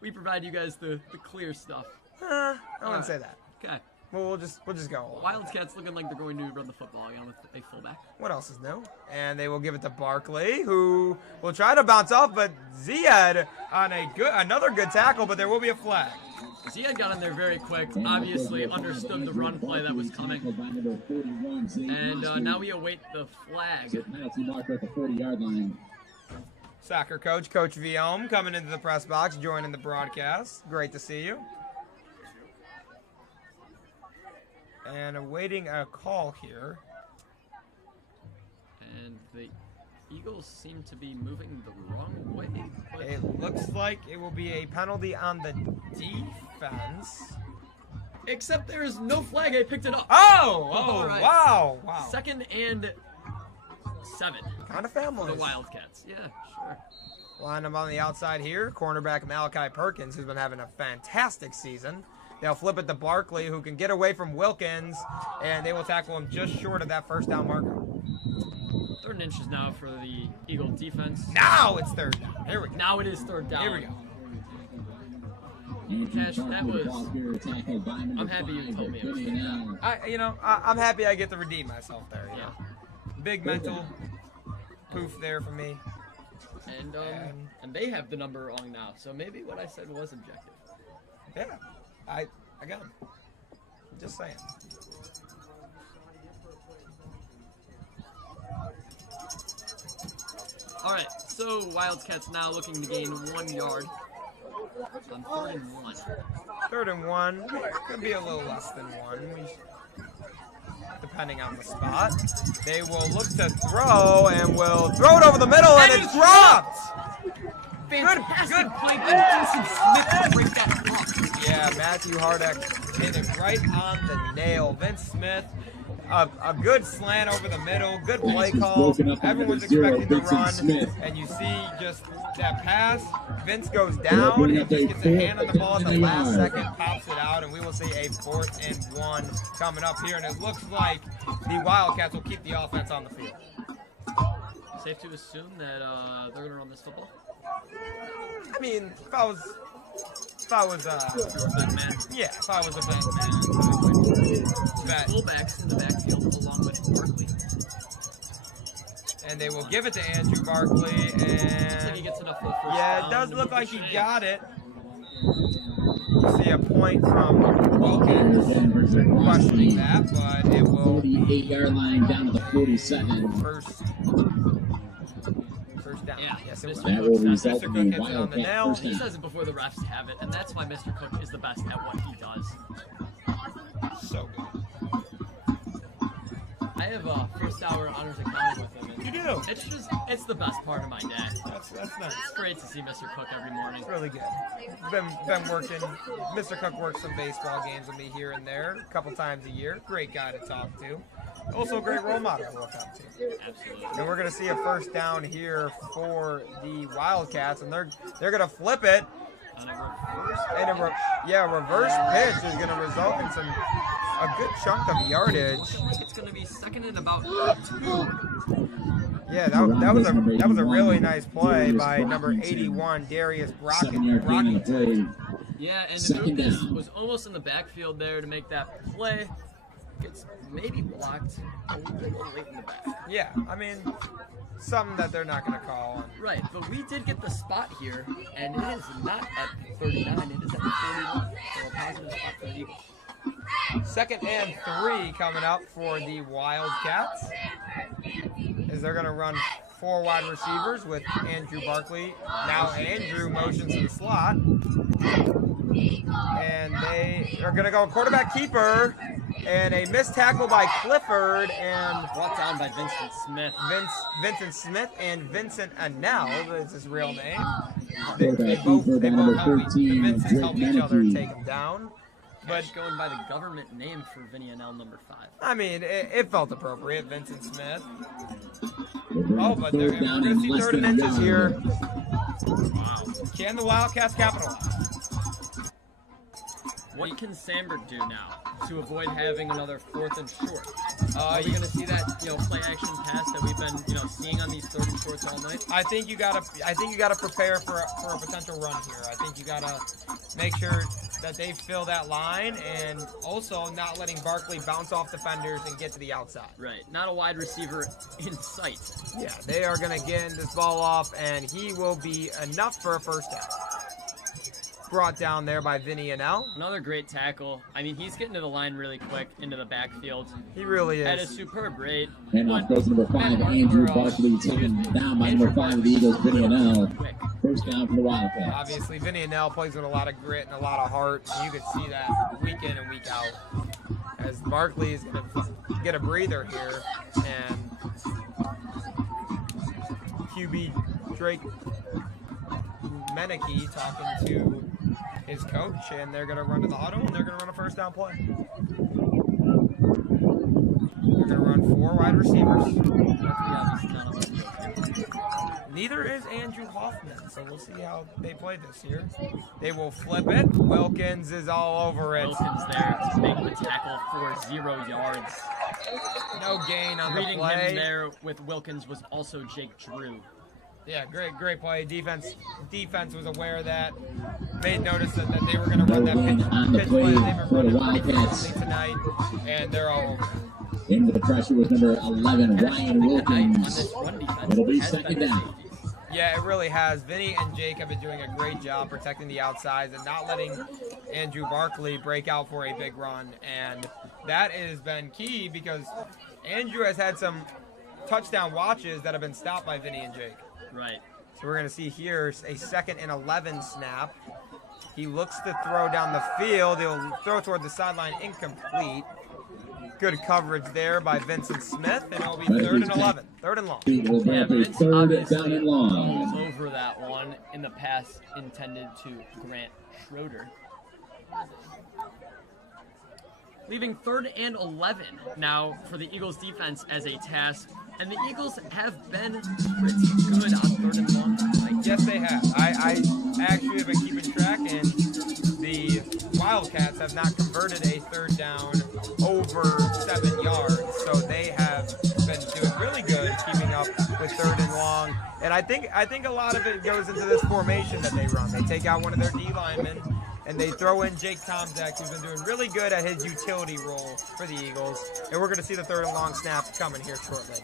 we provide you guys the clear stuff. I wouldn't say that. Okay. Well, we'll just go along. Wildcats looking like they're going to run the football again with a fullback. What else is new? And they will give it to Barkley, who will try to bounce off, but Ziad on another good tackle, but there will be a flag. Ziad got in there very quick, obviously understood the run play that was coming. And now we await the flag. Penalty marker at the 40-yard line. Soccer coach, Coach Viome, coming into the press box, joining the broadcast. Great to see you. And awaiting a call here. And the Eagles seem to be moving the wrong way. It looks like it will be a penalty on the defense. Except there is no flag. I picked it up. Oh, right. wow. 2nd and 7. Kind of For families. the Wildcats. Yeah, sure. Line up on the outside here. Cornerback Malachi Perkins, who's been having a fantastic season. They'll flip it to Barkley, who can get away from Wilkins, and they will tackle him just short of that 1st down marker. 3rd and inches now for the Eagle defense. Now it's 3rd down. Here we go. Now it is 3rd down. Here we go. Cash, that was. I'm happy you told me it was 3rd down. I'm happy I get to redeem myself there. Yeah. Big mental poof there for me. And they have the number wrong now, so maybe what I said was objective. Yeah, I got him. Just saying. All right, so Wildcats now looking to gain 1 yard on 3rd and 1. 3rd and 1. Could be a little less than 1. Depending on the spot. They will look to throw and will throw it over the middle, and it's dropped! Fantastic play by Vincent Smith to break that off. Yeah, Matthew Hardeck hit it right on the nail. Vince Smith, a good slant over the middle, good play Pass was call. broken up by Everyone's number 0, expecting the Vincent run, Smith. and you see just that pass. Vince goes They're down putting and up a just gets a hand on the ball at fourth the and a last yard. second, pops it out, and we will see a 4th and 1 coming up here. And it looks like the Wildcats will keep the offense on the field. Safe to assume that they're going to run this football? I mean, if I was Big man. yeah, if I was a bet man, bet. Fullbacks in the backfield along with Barkley. And they will give it to Andrew Barkley, Looks like he and gets enough for the first yeah, it down does to look move like the he chains. got it. You see a point from Again, Wilkins versus questioning Varsity. that, but it will 48-yard line down to the 47. first down. Yeah, Yes, it was. That will Mr. result Mr. in Cook a hits it on the Wildcat nail. first He down. says it before the refs have it, and that's why Mr. Cook is the best at what he does. So good. I have a first hour honors accounting with him. And You do. it's the best part of my day. That's nice. It's great to see Mr. Cook every morning. It's really good. Been working. Mr. Cook works some baseball games with me here and there, a couple times a year. Great guy to talk to. Also a great role model to look up to. Absolutely. And we're gonna see a first down here for the Wildcats, and they're gonna flip it. On a reverse. And reverse pitch is gonna result in a good chunk of yardage. It's going to be second and about 2. Yeah, that was a really nice play by number 81, Darius 7-yard gain on the play. Yeah, and Second Lucas down. was almost in the backfield there to make that play. Gets maybe blocked a little late in the back. Yeah, I mean, something that they're not gonna call on. Right, but we did get the spot here, and it is not at 39, it is at 41. So a positive spot for the Eagles. 2nd and 3 coming up for the Wildcats. As they're gonna run 4 wide receivers with Andrew Barkley. Now Andrew motions to the slot. And they are gonna go quarterback keeper. And a missed tackle by Clifford and Brought down by Vincent Smith. Vincent Smith and Vincent Anel is his real name. Quarterback They keeper by number help 13, Vincent Drake help each other Meneke. take him down. But But going by the government name for Vinny and L number 5. I mean, it felt appropriate, Vincent Smith. They're bringing Oh, but we're third down gonna and see less 3rd and than a inches yard. here. Wow. Can the Wildcats capitalize? What can Sandburg do now to avoid having another 4th and short? Are we you- going to see that play action pass that we've been seeing on these 3rd and shorts all night? I think you gotta prepare for a potential run here. I think you gotta make sure that they fill that line, and also not letting Barkley bounce off defenders and get to the outside. Right, not a wide receiver in sight. Yeah, they are gonna get this ball off, and he will be enough for a first down. Brought down there by Vinny Anel. Another great tackle. I mean, he's getting to the line really quick into the backfield. He really At a is. superb rate. And off But goes number 5, Matt Andrew Barkley, Barkley, taken down by Andrew number 5 of the Barkley Eagles, Vinny Anel. quick. First down for the Wildcats. Obviously, Vinny Anel plays with a lot of grit and a lot of heart, and you could see that week in and week out. As Barkley is going to get a breather here, and QB Drake Meneke talking to his coach, and they're going to run to the huddle, and they're going to run a first down play. They're going to run 4 wide receivers. Neither is Andrew Hoffman, so we'll see how they play this year. They will flip it. Wilkins is all over it. Wilkins there to make the tackle for 0 yards. No gain on the Reading play. him there with Wilkins was also Jake Drew. Yeah, great play. Defense was aware of that. Made notice that they were going to run that No gain on the pitch play. play They've been for the running pretty Wildcats. consistently tonight, and they're all over. Into the pressure was number 11, Ryan On this Wilkins. run defense, It'll be has been second the down. safeties. Yeah, it really has. Vinny and Jake have been doing a great job protecting the outsides and not letting Andrew Barkley break out for a big run. And that has been key because Andrew has had some touchdown watches that have been stopped by Vinny and Jake. Right. So we're going to see here a 2nd and 11 snap. He looks to throw down the field. He'll throw toward the sideline, incomplete. Good coverage there by Vincent Smith, and it'll be 3rd and 11. 3rd and long. Will bring Yeah, up a Vince third obviously down and long. was over that one in the pass intended to Grant Schroeder. leaving 3rd and 11 now for the Eagles defense as a task. And the Eagles have been pretty good on 3rd and long tonight. Yes, they have. I actually have been keeping track, and the Wildcats have not converted a 3rd down over 7 yards. So they have been doing really good keeping up with 3rd and long. And I think a lot of it goes into this formation that they run. They take out one of their D linemen, and they throw in Jake Tomczak, who's been doing really good at his utility role for the Eagles. And we're going to see the 3rd and long snap coming here shortly.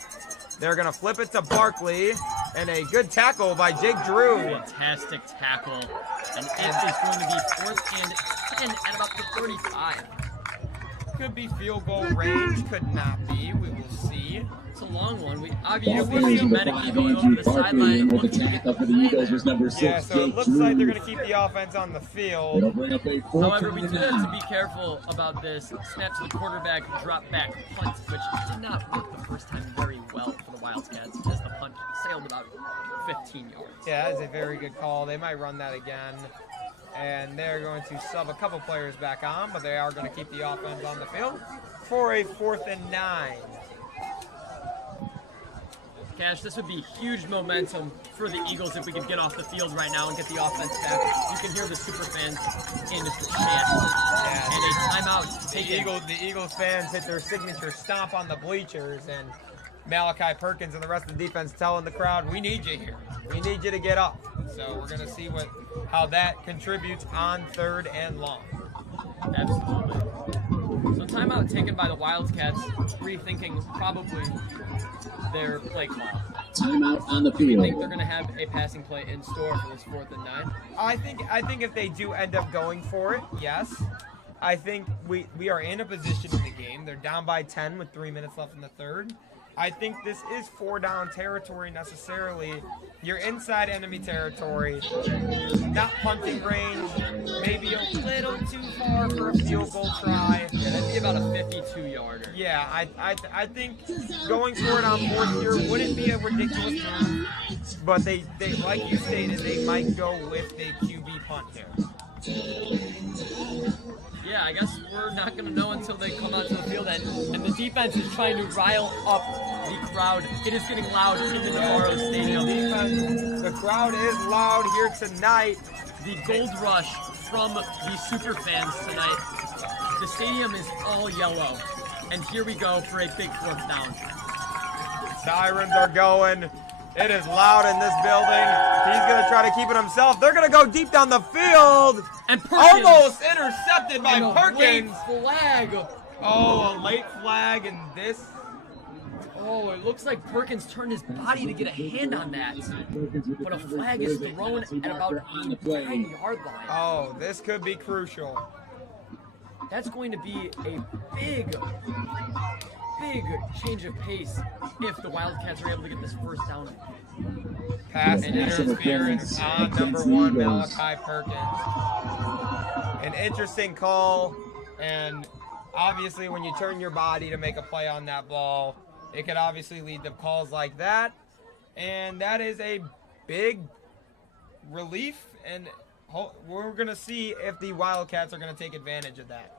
They're going to flip it to Barkley, and a good tackle by Jake Drew. Fantastic tackle. And it is going to be 4th and 10 at about the 35. Could be field goal range, could not be. We will see. It's a long one. We Ball obviously carrier see number Medic 5, going over Andrew the Barkley, sideline. and with the looking to get tackle for the play Eagles there. was number 6, Yeah, so it Jake looks Drew. like they're going to keep the offense on the field. It'll bring up a 4th However, we do have to down. be careful about this snap to the quarterback, drop back punt, which did not work the first time very well for the Wildcats as the punt sailed about 15 yards. Yeah, that is a very good call. They might run that again. And they're going to sub a couple players back on, but they are going to keep the offense on the field for a 4th and 9. Cash, this would be huge momentum for the Eagles if we could get off the field right now and get the offense back. You can hear the super fans in the chat. Yeah, And a timeout taken. the Eagles fans hit their signature stomp on the bleachers, and Malachi Perkins and the rest of the defense telling the crowd, we need you here. We need you to get up. So we're going to see how that contributes on 3rd and long. Absolutely. So timeout taken by the Wildcats, rethinking probably their play call. Timeout on the Do you think field. they're going to have a passing play in store for this 4th and 9? I think if they do end up going for it, yes. I think we are in a position in the game. They're down by 10 with 3 minutes left in the 3rd. I think this is 4-down territory necessarily. You're inside enemy territory, not punting range, maybe a little too far for a field goal try. Yeah, that'd be about a 52-yarder. Yeah, I think going for it on 4th here wouldn't be a ridiculous move, but they like you stated, they might go with a QB punt here. Yeah, I guess we're not going to know until they come out to the field, and the defense is trying to rile up the crowd. It is getting loud in the Navarro Stadium. The crowd is loud here tonight. The gold rush from the super fans tonight. The stadium is all yellow, and here we go for a big 4th down. Sirens are going. It is loud in this building. He's going to try to keep it himself. They're going to go deep down the field. And Perkins, Almost intercepted by and a late Perkins. flag. Oh, a late flag, and this. Oh, it looks like Perkins turned his body to get a hand on that. But a flag is thrown at about the 9-yard line. Oh, this could be crucial. That's going to be a big change of pace if the Wildcats are able to get this 1st down. Pass And interference on number 1, Malachi Perkins. An interesting call, and obviously when you turn your body to make a play on that ball, it could obviously lead to calls like that, and that is a big relief, and we're going to see if the Wildcats are going to take advantage of that.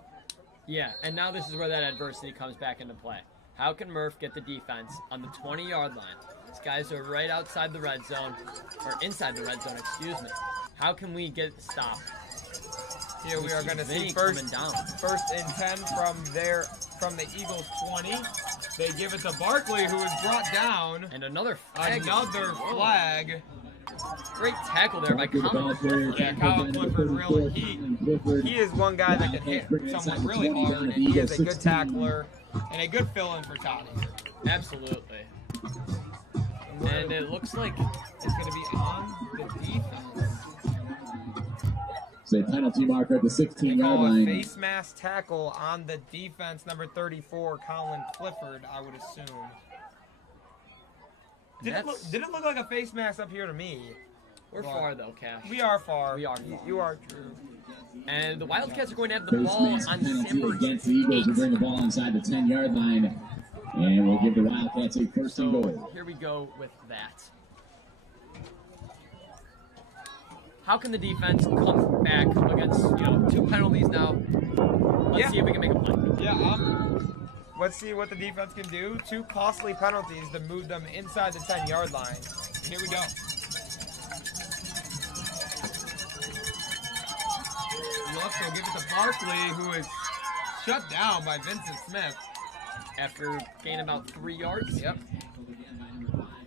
Yeah, and now this is where that adversity comes back into play. How can Murph get the defense on the 20-yard line? These guys are right outside the red zone, or inside the red zone, excuse me. How can we get stopped? Here we are going to see Vinny first coming down. and 10 from the Eagles 20. They give it to Barkley, who is brought down. And another flag. Another flag. Great tackle there by Colin. Yeah, Colin Clifford really, he is one guy that can hit someone really hard, and he is a good tackler and a good fill-in for Toddy. Absolutely. And it looks like It's going to be on the defense. So a penalty marker at the They 16-yard call a line. face mask tackle on the defense, number 34, Colin Clifford, I would assume. Did it look like a face mask up here to me? we're far though, Cash. We are far. We are far. You are true. And the Wildcats are going to have the Face ball mask on penalty Sandburg. against the Eagles. We bring the ball inside the 10-yard line. And we'll give the Wildcats a 1st and So goal. here we go with that. How can the defense come back against 2 penalties now? Let's see if we can make a play. Yeah, let's see what the defense can do. 2 costly penalties to move them inside the 10-yard line. Here we go. Looks, they'll give it to Barkley, who is shut down by Vincent Smith. After gaining about 3 yards. Yep.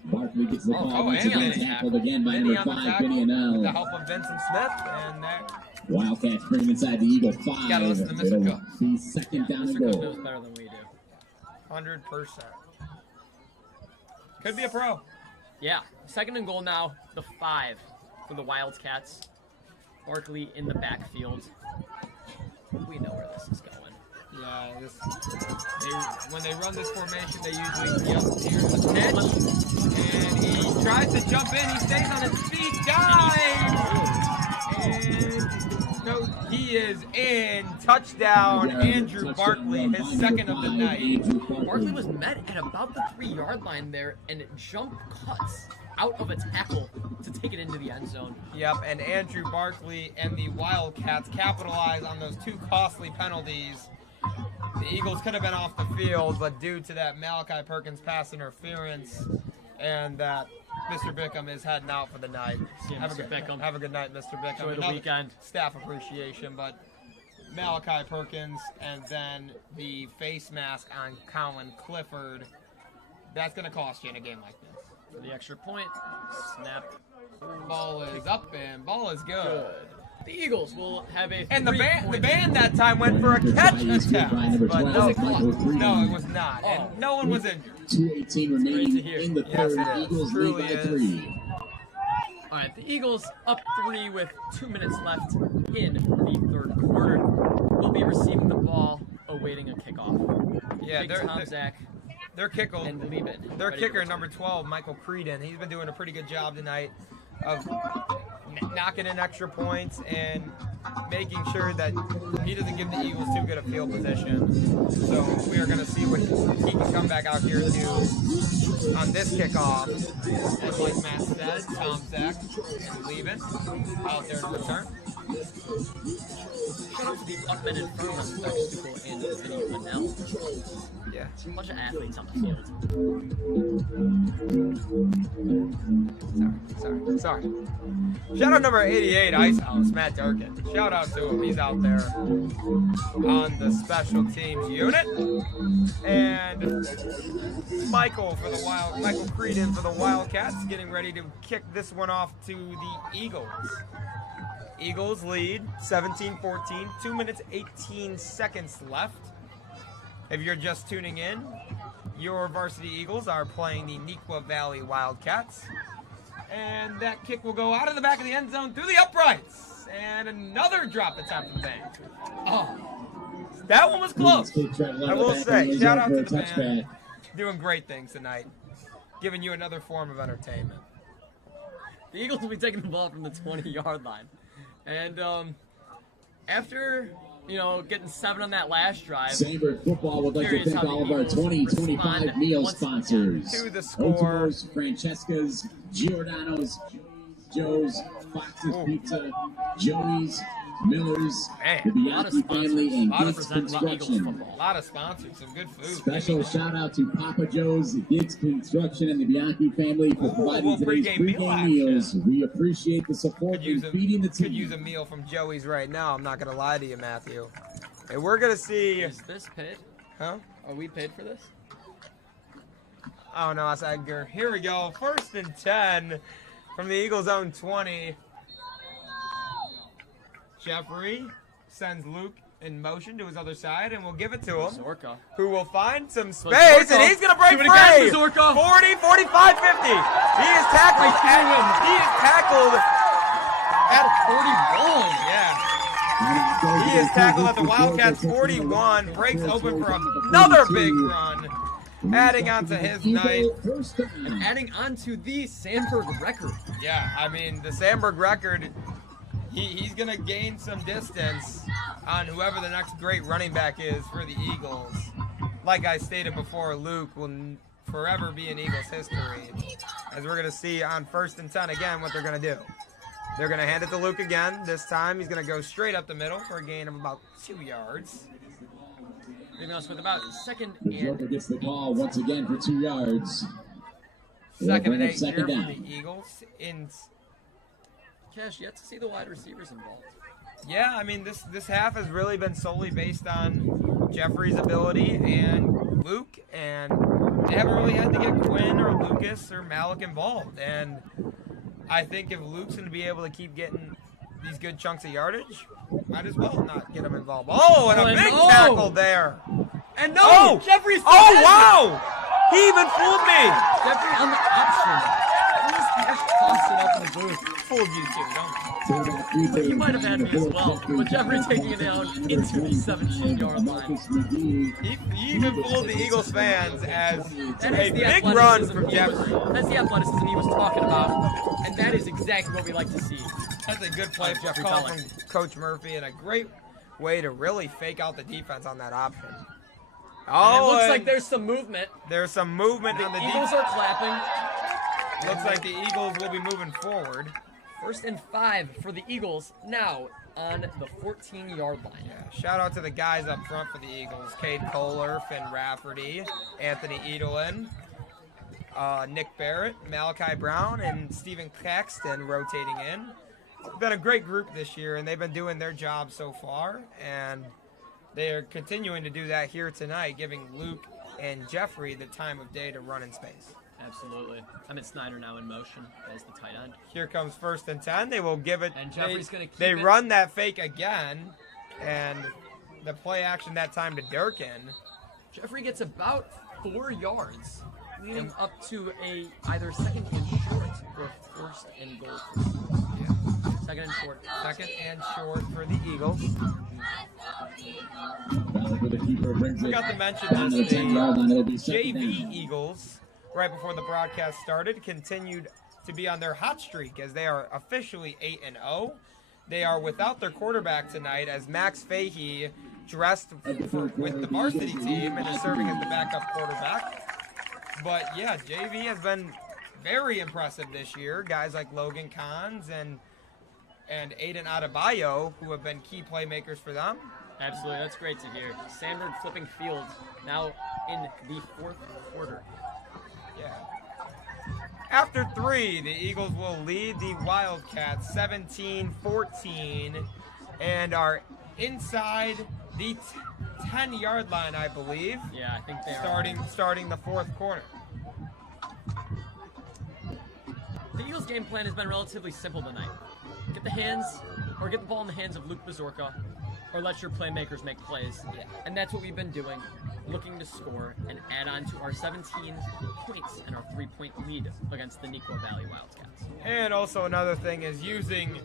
Barkley gets the ball. Once and again, tackled again by number 5, Vinny with the Anel. help of Vincent Smith, and that. Wildcats bring him inside the Eagle 5. Gotta listen to Mr. It'll Cook. be second down and Mr. Cook goal. knows better than we do. 100%. Could be a pro. Yeah, 2nd and goal now. The 5 for the Wildcats. Barkley in the backfield. We know where this is going. Yeah, when they run this formation, they usually here's the pitch, and he tries to jump in. He stays on his feet, dives, and no, he is in. Touchdown, Andrew Barkley, his 2nd of the night. Barkley was met at about the 3-yard line there, and it jump cuts out of a tackle to take it into the end zone. Yep, and Andrew Barkley and the Wildcats capitalize on those 2 costly penalties. The Eagles could have been off the field, but due to that Malachi Perkins pass interference and that Mr. Bickham is heading out for the night. Yeah, have, Mr. a good, Bickham. have a good night, Mr. Bickham. Enjoy the Another weekend. Staff appreciation, but Malachi Perkins and then the face mask on Colin Clifford, that's going to cost you in a game like this. For the extra point, snap. Ball is up and ball is good. Good. The Eagles will have a And the 3-point band that time went for a catch attempt, but no, it was not, Oh. and no one was injured. 2:18 remaining Great to hear. in the Yes, third. it is. Eagles Truly lead by is. 3. All right, the Eagles up 3 with 2 minutes left in the 3rd quarter. Will be receiving the ball, awaiting a kickoff. Yeah, Big Tom Zach their kicker, and Lieben. their ready to kicker, return. number 12, Michael Creedon, he's been doing a pretty good job tonight of knocking in extra points and making sure that he doesn't give the Eagles too good a field position. So we are going to see what he can come back out here and do on this kickoff. And like Matt said, Tom Zach and Lieben out there to return. Shout out to the upended firm of Stucco and Vinny Linnell. Yeah. A bunch of athletes on the field. Sorry. Shout out number 88, Ice House, Matt Durkin. Shout out to him. He's out there on the special teams unit. And Michael Creedon for the Wildcats, getting ready to kick this one off to the Eagles. Eagles lead 17-14, 2 minutes 18 seconds left. If you're just tuning in, your Varsity Eagles are playing the Neuqua Valley Wildcats. And that kick will go out of the back of the end zone through the uprights. And another drop attempt from Bank. Oh, that one was close. I will say, shout out to the band. Doing great things tonight. Giving you another form of entertainment. The Eagles will be taking the ball from the 20-yard line. And after, getting 7 on that last drive. Sandburg football would like to thank all of our 2025 meal sponsors. To the score. Oto's, Francesca's, Giordano's, Joe's, Fox's Pizza, Joey's, Miller's, Man, the a lot of Bianchi family, and sponsors. Giggs Representing the Eagles Construction. football. A lot of sponsors, some good food. Special shout out to Papa Joe's, Giggs Construction, and the Bianchi family for providing today's pregame meal pregame action. meals. We appreciate the support Could use in feeding the team. Could use a meal from Joey's right now. I'm not gonna lie to you, Matthew. And we're gonna see. Is this paid? Huh? Are we paid for this? Oh no, that's Edgar. Here we go. 1st and 10 from the Eagles' own 20. Jeffrey sends Luke in motion to his other side, and we'll give it to him. Zorka. Who will find some So space, Zorka. and he's gonna break Do it free. again for Zorka. 40, 45, 50. He is tackled. He is tackled at 41. Yeah. He is tackled at the Wildcats 41, breaks open for another big run, adding on to his night. And adding on to the Sandburg record. Yeah, I mean, the Sandburg record, he's going to gain some distance on whoever the next great running back is for the Eagles. Like I stated before, Luke will forever be in Eagles history, as we're going to see on 1st and 10 again what they're going to do. They're going to hand it to Luke again. This time he's going to go straight up the middle for a gain of about 2 yards. leaving us with about second The Joker and gets the call once again for 2 yards. Second and Bring up 8 here second for down. the Eagles. Cash, yet to see the wide receivers involved. Yeah, I mean, this half has really been solely based on Jeffrey's ability and Luke, and they haven't really had to get Quinn or Lucas or Malik involved. And I think if Luke's going to be able to keep getting these good chunks of yardage, might as well not get him involved. Oh, and a big tackle there. And no, Jeffrey's wow! He even fooled me. Jeffrey on the option. Cash tossed it up in the booth. Fooled you too, don't He might have had me as well, but Jeffrey taking it down into the 17-yard line. He even fooled the Eagles fans as That a is the big run athleticism from Jeffrey. That's the athleticism he was talking about, and that is exactly what we like to see. That's a good play Jeffrey call Pellick. from Coach Murphy, and a great way to really fake out the defense on that option. And it looks and like there's some movement. there's some movement The on the Eagles defense. are clapping. Looks like the Eagles will be moving forward. 1st and 5 for the Eagles now on the 14-yard line. Yeah, shout out to the guys up front for the Eagles: Cade Kohler, Finn Rafferty, Anthony Edelin, Nick Barrett, Malachi Brown, and Stephen Caxton rotating in. It's been a great group this year, and they've been doing their job so far, and they are continuing to do that here tonight, giving Luke and Jeffrey the time of day to run in space. Absolutely. Emmett Snyder now in motion as the tight end. Here comes 1st and 10. They will give it. And Jeffrey's gonna keep They it. run that fake again, and the play action that time to Durkin. Jeffrey gets about 4 yards, leading up to a either second and short or 1st and goal. Second and short. Second and short for the Eagles. Forgot to mention this. The JV Eagles, right before the broadcast started, continued to be on their hot streak as they are officially 8-0. They are without their quarterback tonight as Max Fahey dressed with the varsity team and is serving as the backup quarterback. But yeah, JV has been very impressive this year. Guys like Logan Kahns and Aiden Adebayo, who have been key playmakers for them. Absolutely, that's great to hear. Sandburg flipping field now in the 4th quarter. Yeah. After 3, the Eagles will lead the Wildcats 17-14 and are inside the 10-yard line, I believe. Yeah, I think they are. Starting the 4th quarter. The Eagles' game plan has been relatively simple tonight. Get the ball in the hands of Luke Bazorka, or let your playmakers make plays. Yeah. And that's what we've been doing, looking to score and add on to our 17 points and our 3-point lead against the Neuqua Valley Wildcats. And also another thing is using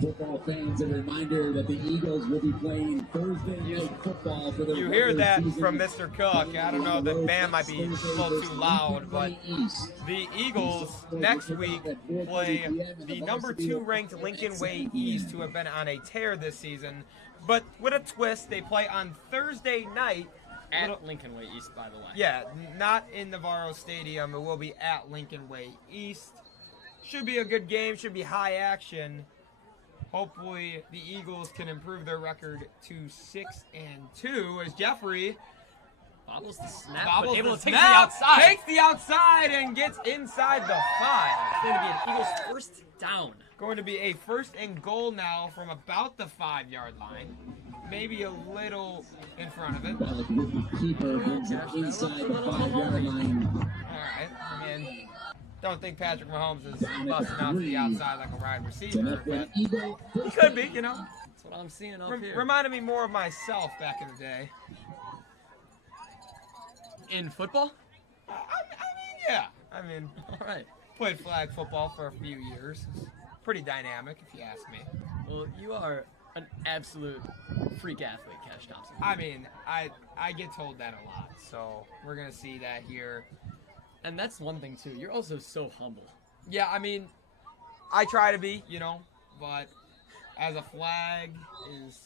Football fans, a reminder that the Eagles will be playing Thursday night football for their You hear regular that season from Mr. Cook. I don't know, the band might be a little too loud, but the Eagles next week play the number 2 ranked Lincoln Way East, who have been on a tear this season. But with a twist, they play on Thursday night. At Lincoln Way East, by the way. Yeah, not in Navarro Stadium. It will be at Lincoln Way East. Should be a good game. Should be high action. Hopefully, the Eagles can improve their record to 6-2 as Jeffrey Bobbles the snap, bobbles but able the to take the snap, outside. takes the outside and gets inside the 5. It's going to be an Eagles first down. Going to be a 1st and goal now from about the 5-yard line. Maybe a little in front of it. The keeper brings it inside the 5-yard line. All right. I mean, don't think Patrick Mahomes is busting out to the outside like a wide receiver, but he could be, you know. That's what I'm seeing up here. Reminded me more of myself back in the day. In football? I mean, yeah. I mean, All right. played flag football for a few years. Pretty dynamic, if you ask me. Well, you are an absolute freak athlete, Cash Thompson. I mean, I get told that a lot, so we're gonna see that here. And that's one thing, too. You're also so humble. Yeah, I mean, I try to be, you know, but as a flag is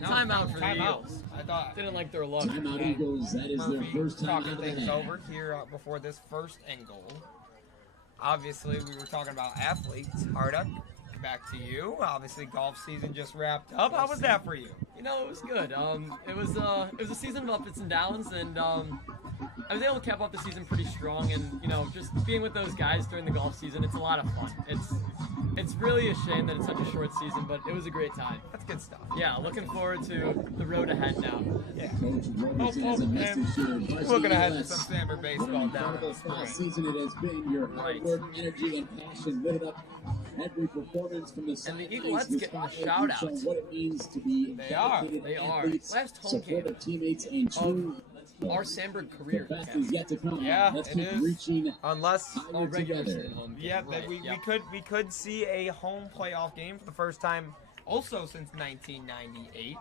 Timeout for the timeout. Eagles. I thought Didn't like their luck. Timeout Eagles, that is their Murphy first time talking out of the things half. over here before this 1st and goal. Obviously, we were talking about athletes. Harduck back to you. Obviously, golf season just wrapped up. How was that for you? You know, it was good. It was a season of ups and downs, and I was able to cap off the season pretty strong. And you know, just being with those guys during the golf season, it's a lot of fun. It's really a shame that it's such a short season, but it was a great time. That's good stuff. Yeah, looking forward to the road ahead now. Yeah. And Looking ahead to some Sandburg baseball down in the fall spring. season it has been. Your hard work, energy, and passion lit up every performance from the And the sidelines. Eaglettes This getting the spotlight shout has shown outs. what it means to be They are. dedicated They are. athletes, Last home supportive game teammates, and true. Our Sandburg The career. best is yet to come. Yeah, Let's it keep is. reaching Unless, Oh, regular together. season home game. yeah, right. we could see a home playoff game for the first time, also since 1998.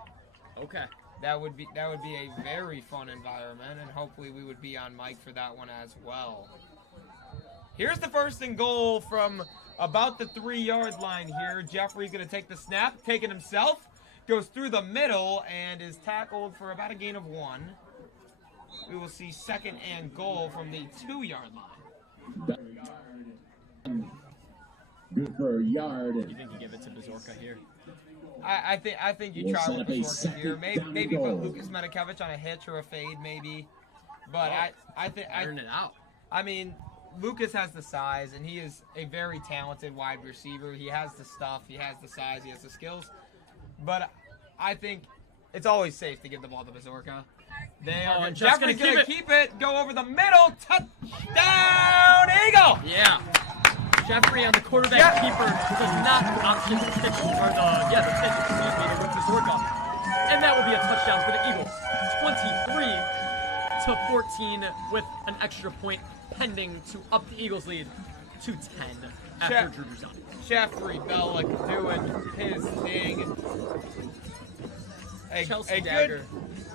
Okay. That would be a very fun environment, and hopefully we would be on mic for that one as well. Here's the first and goal from about the 3-yard line here. Jeffrey's going to take the snap, take it himself, goes through the middle, and is tackled for about a gain of 1. We will see second and goal from the 2-yard line. Good for a yard. You think you give it to Bezorka here? I think you We'll try set with up a the short second here. Maybe down maybe goal. put Lucas Medikevich on a hitch or a fade, maybe. But I think Turn it out. I mean, Lucas has the size, and he is a very talented wide receiver. He has the stuff, he has the size, he has the skills. But I think it's always safe to give the ball to Bezorka. They are and Jeff's Jeffrey's gonna gonna keep keep it, go over the middle, touchdown, Eagle! Yeah. Jeffrey on the quarterback keeper does not option the pitch, or the pitch, excuse me, to Luke Bezorka. And that will be a touchdown for the Eagles. 23-14 with an extra point pending to up the Eagles' lead to 10 after Drew Druzani. Jeffrey Bellick doing his thing. Chelsea Dagger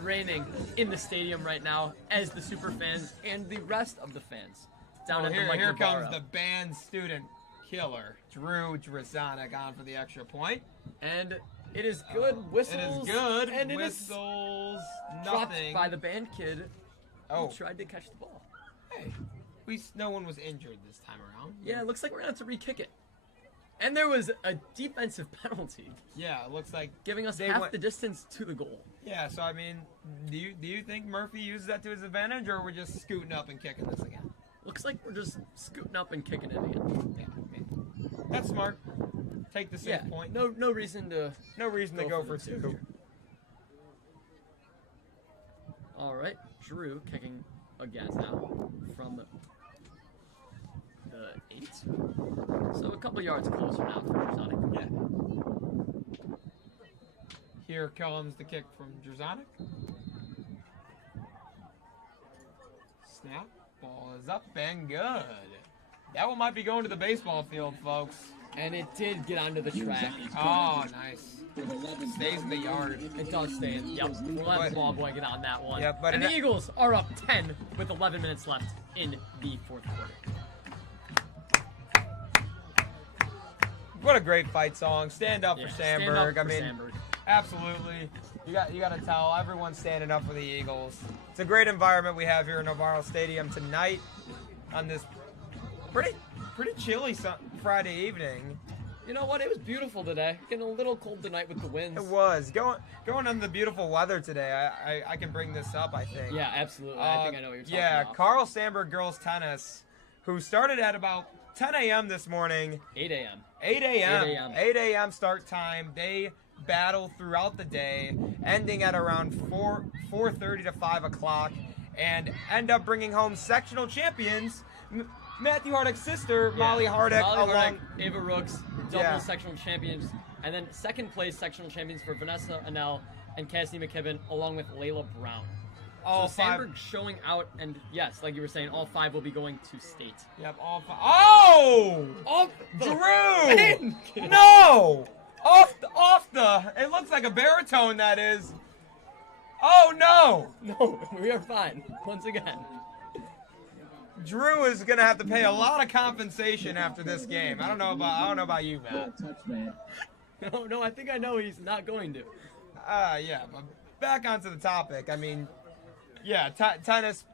reigning in the stadium right now as the super fans and the rest of the fans down at the Mike Here Navarro. comes the band student killer, Drew Druzani, on for the extra point. And it is good. Whistles. It is good. And it is Whistles. dropped Nothing. by the band kid Oh, who tried to catch the ball. hey, at least no one was injured this time around. Yeah, it looks like we're going to have to re-kick it. And there was a defensive penalty, Yeah, it looks like giving us they half went- the distance to the goal. Yeah, so I mean, do you think Murphy uses that to his advantage, or we're just scooting up and kicking this again? Looks like we're just scooting up and kicking it again. Yeah, that's smart. Take the safe point. No reason to No reason to go for the two. here. All right, Drew kicking again now from the 8. So a couple yards closer now for Druzani. Yeah. Here comes the kick from Druzani. Snap. Ball is up and good. That one might be going to the baseball field, folks. And it did get onto the track. Oh, nice. Stays in the yard. It does stay in. Yep. We'll let the ball boy get on that one. Yep, but and it- the Eagles are up 10 with 11 minutes left in the fourth quarter. What a great fight song. Stand up for Yeah, Sandburg. stand up for I mean, Sandburg. absolutely. You got to tell everyone's standing up for the Eagles. It's a great environment we have here in Navarro Stadium tonight on this pretty chilly Friday evening. You know what? It was beautiful today. Getting a little cold tonight with the winds. It was going on the beautiful weather today. I can bring this up, I think. Yeah, absolutely. I think I know what you're talking Yeah, about. Carl Sandburg girls tennis, who started at about 10 a.m. this morning. 8 a.m. 8 a.m. 8 a.m. 8 a.m. start time. They battle throughout the day, ending at around 4:30 to 5 o'clock, and end up bringing home sectional champions. Matthew Hardick's sister, Molly Hardick, along. Ava Rooks, double Yeah. sectional champions, and then second place sectional champions for Vanessa Anel and Cassidy McKibben, along with Layla Brown. All so five. Sandburg showing out, and yes, like you were saying, all 5 will be going to state. Yep, all five. Oh! Oh, Drew! No! Off the. It looks like a baritone, that is. Oh, no! No, we are fine. Once again. Drew is gonna have to pay a lot of compensation after this game. I don't know about you, Matt. Touch, man. No, I think I know he's not going to. Yeah, but back onto the topic. I mean, yeah, tennis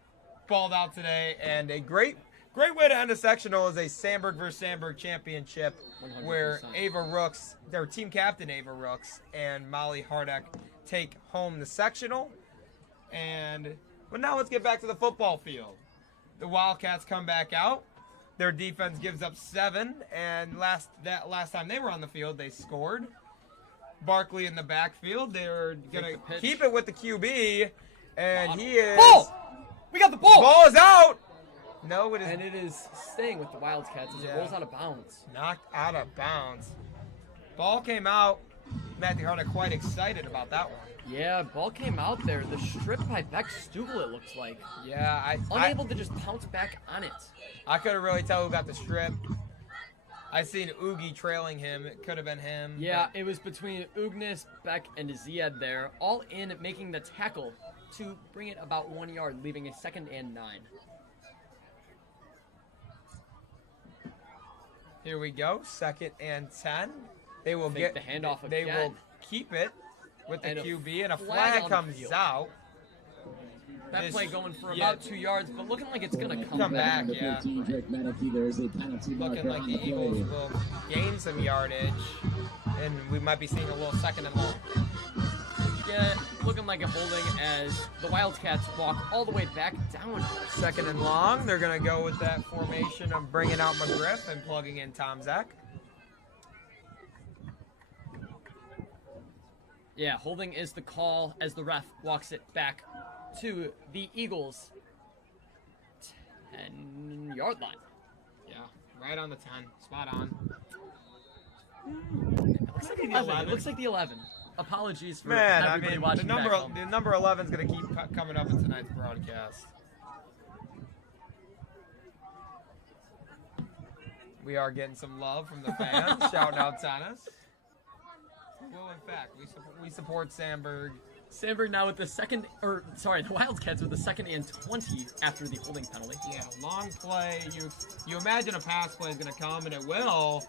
balled out today, and a great Great way to end a sectional is a Sandburg versus Sandburg championship 100%. where Ava Rooks, their team captain Ava Rooks, and Molly Hardeck take home the sectional. But now let's get back to the football field. The Wildcats come back out. Their defense gives up 7, and last time they were on the field, they scored. Barkley in the backfield. They're gonna keep it with the QB, and he is. Ball! We got the ball! Ball is out. No, it is And it is staying with the Wildcats as it rolls out of bounds. knocked out of bounds. Ball came out. Matthew Harder quite excited about that one. Yeah, ball came out there. The strip by Beck Stugel, it looks like. Yeah, Unable to just pounce back on it. I couldn't really tell who got the strip. I seen Oogie trailing him. It could have been him. Yeah, it was between Ugnis, Beck, and Ziad there, all in making the tackle to bring it about 1 yard, leaving a 2nd and 9. Here we go. 2nd and 10. They will Make get the handoff They again. will keep it with the And a QB, and a flag flag on the comes field. out. That This- play going for yeah. about 2 yards, but looking like it's going to Come back, Number yeah. 13, Drake Meneke. There is a penalty Looking marker like on the the Eagles play. will gain some yardage, and we might be seeing a little 2nd and long. Yeah, looking like a holding as the Wildcats walk all the way back down. 2nd and long. They're going to go with that formation of bringing out McGriff and plugging in Tom Zek. Yeah, holding is the call as the ref walks it back to the Eagles' 10-yard line. Yeah, right on the 10. Spot on. It looks like the 11. It looks like the 11. Apologies for Man, I everybody mean, watching the back home. number 11 is going to keep coming up in tonight's broadcast. We are getting some love from the fans. Shouting out Tennis. Well, in fact, we support Sandburg. Sandburg now with the the Wildcats with the 2nd and 20 after the holding penalty. Yeah, long play. You imagine a pass play is going to come, and it will.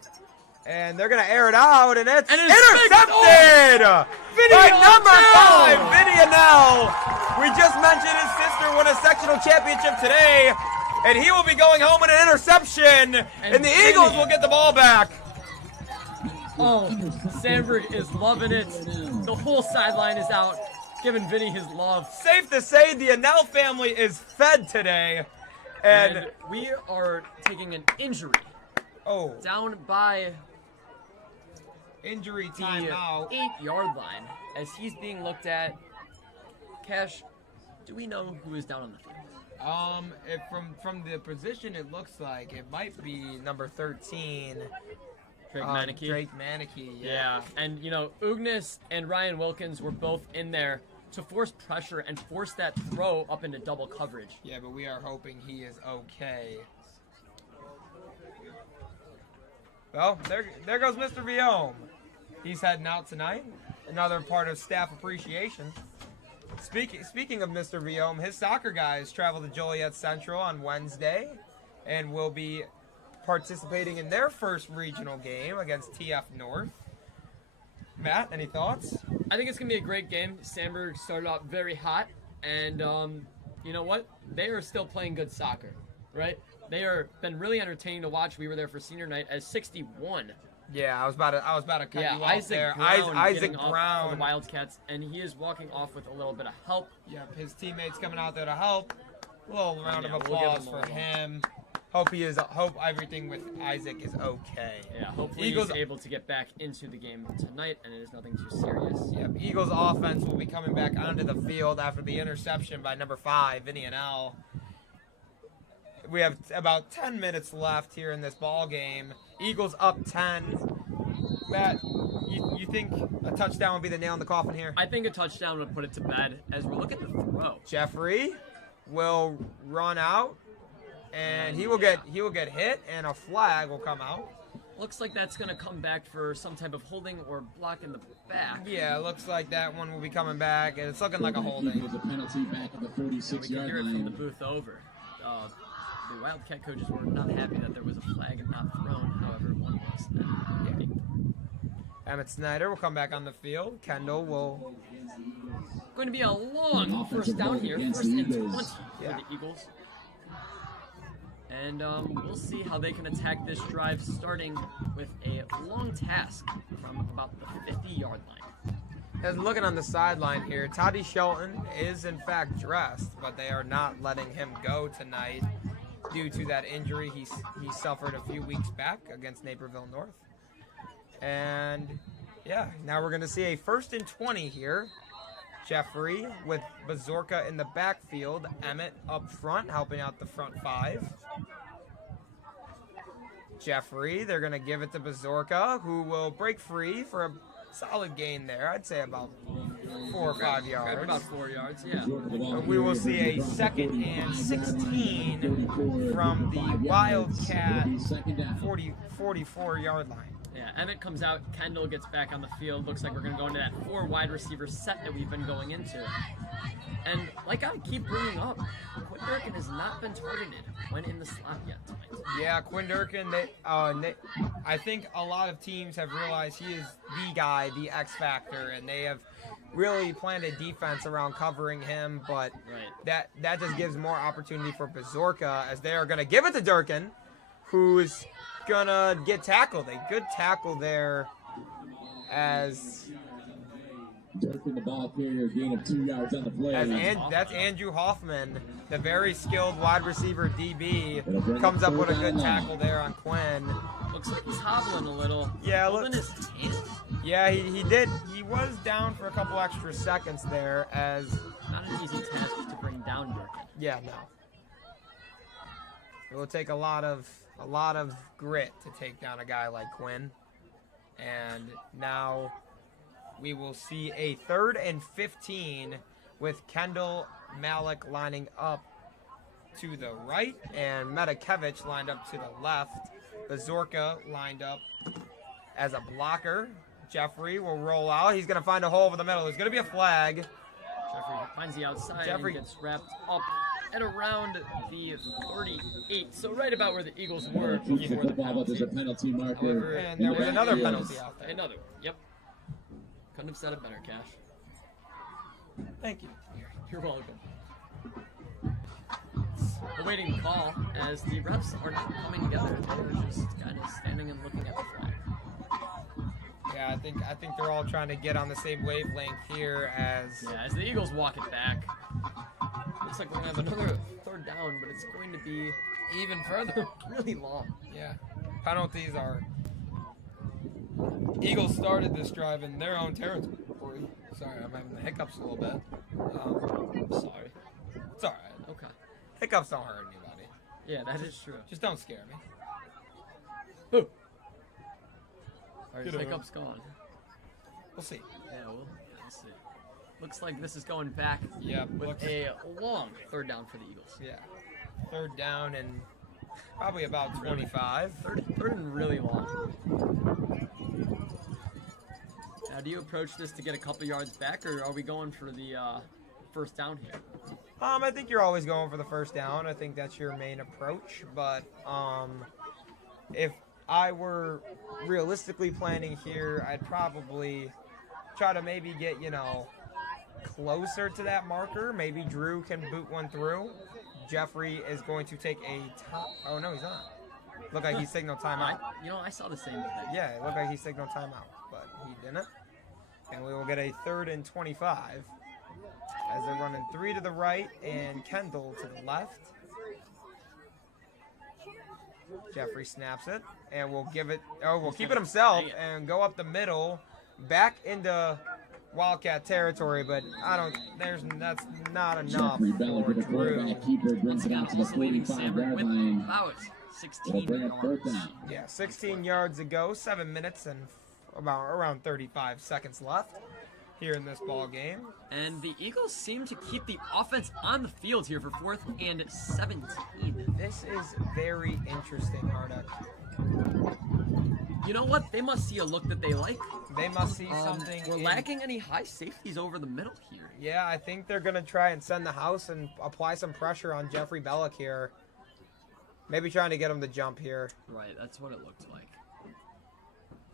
And they're going to air it out, and it's intercepted by number 5, Vinny Annell. We just mentioned his sister won a sectional championship today, and he will be going home with an interception, and the Eagles will get the ball back. Oh, Sandburg is loving it. The whole sideline is out, giving Vinny his love. Safe to say the Annell family is fed today. And we are taking an injury Oh, down by injury the timeout. 8-yard line as he's being looked at. Cash, do we know who is down on the field? If from the position, it looks like it might be number 13. Drake Maneke. Drake Maneke, Yeah, and Ugnis and Ryan Wilkins were both in there to force pressure and force that throw up into double coverage. Yeah, but we are hoping he is okay. Well, there goes Mr. Viome. He's heading out tonight. Another part of staff appreciation. Speaking of Mr. Viome, his soccer guys travel to Joliet Central on Wednesday and will be participating in their first regional game against TF North. Matt, any thoughts? I think it's going to be a great game. Sandburg started out very hot, and you know what? They are still playing good soccer, right? They are been really entertaining to watch. We were there for senior night as 61. Yeah, I was about to cut you off Isaac there. Brown Isaac getting off for Brown. the Wildcats, and he is walking off with a little bit of help. Yep, his teammates coming out there to help. A little round of Yeah, we'll give applause him a for little. him. Hope everything with Isaac is okay. Yeah, hopefully Eagles. he's able to get back into the game tonight, and it is nothing too serious. Yep, Eagles offense will be coming back onto the field after the interception by number 5, Vinny Annell. We have about 10 minutes left here in this ball game. Eagles up 10. Matt, you think a touchdown would be the nail in the coffin here? I think a touchdown would put it to bed as we're looking to throw. Jeffrey will run out, and he will get hit, and a flag will come out. Looks like that's going to come back for some type of holding or block in the back. Yeah, it looks like that one will be coming back, and it's looking like a holding. There's a penalty back at the We can 46-yard hear it from the line. booth over. The Wildcat coaches were not happy that there was a flag and not thrown. However, one was not being thrown. Emmett Snyder will come back on the field. Kendall will. Going to be a long Offensive first down hold here. against First the and 20 Eagles. for Yeah. the Eagles. And we'll see how they can attack this drive, starting with a long task from about the 50-yard line. As looking on the sideline here, Toddy Shelton is in fact dressed, but they are not letting him go tonight due to that injury he suffered a few weeks back against Naperville North. And yeah, now we're going to see a 1st and 20 here. Jeffrey with Bazorka in the backfield, Emmett up front helping out the front 5. Jeffrey, they're going to give it to Bazorka, who will break free for a solid gain there. I'd say about 4 or 5 yards. About 4 yards, yeah. And we will see a 2nd and 16 from the Wildcat 44-yard line. Yeah, Emmett comes out, Kendall gets back on the field. Looks like we're going to go into that 4 wide receiver set that we've been going into. And like I keep bringing up, Quinn Durkin has not been targeted when in the slot yet tonight. Yeah, Quinn Durkin, I think a lot of teams have realized he is the guy, the X factor, and they have really planned a defense around covering him, but that just gives more opportunity for Bazorka, as they are going to give it to Durkin, who's going to get tackled. A good tackle there as Durkin, the ball carrier, gain of 2 yards on the play. That's Andrew Hoffman, the very skilled wide receiver DB, comes up with a good tackle there on Quinn. Looks like he's hobbling a little. Yeah, holding his hand. Yeah, he did. He was down for a couple extra seconds there, as not an easy task to bring down Durkin. Yeah, no. It will take a lot of grit to take down a guy like Quinn. And now we will see a 3rd and 15 with Kendall Malik lining up to the right and Metakevich lined up to the left. Bazorka lined up as a blocker. Jeffrey will roll out. He's going to find a hole over the middle. There's going to be a flag. Jeffrey finds the outside and gets wrapped up at around the 38. So right about where the Eagles were before the penalty. There's a penalty marker. And there was another penalty out there. Another one, yep. Couldn't have said it better, Cash. Thank you. You're welcome. Awaiting the call as the refs are not coming together. They're just kind of standing and looking at the flag. Yeah, I think they're all trying to get on the same wavelength here as the Eagles walk it back. Looks like we're gonna have another 3rd down, but it's going to be even further, really long. Yeah, penalties are. Eagles started this drive in their own territory. Sorry, I'm having the hiccups a little bit. Sorry. It's all right. Okay. Hiccups don't hurt anybody. Yeah, that is true. Just don't scare me. Boo. Are his hiccups gone? We'll see. Yeah, we'll see. Looks like this is going back with a long 3rd down for the Eagles. Yeah. 3rd down and probably about 25. Third and really long. Now, do you approach this to get a couple yards back, or are we going for the 1st down here? I think you're always going for the 1st down. I think that's your main approach. But if I were realistically planning here, I'd probably try to maybe get, closer to that marker. Maybe Drew can boot one through. Jeffrey is going to take a oh, no, he's not. Looked like he signaled timeout. I saw the same thing. Yeah, it looked like he signaled timeout, but he didn't. And we will get a 3rd and 25 as they're running 3 to the right and Kendall to the left. Jeffrey snaps it and will give it. Oh, will keep it himself and go up the middle, back into Wildcat territory. But that's not enough for Drew. Keeper brings it out to the 45-yard line. About 16 yards. Yeah, 16 yards to go. 7 minutes and around 35 seconds left here in this ball game. And the Eagles seem to keep the offense on the field here for 4th and 17. This is very interesting, Hardak. You know what? They must see a look that they like. They must see something. We're lacking any high safeties over the middle here. Yeah, I think they're going to try and send the house and apply some pressure on Jeffrey Bellick here. Maybe trying to get him to jump here. Right, that's what it looked like.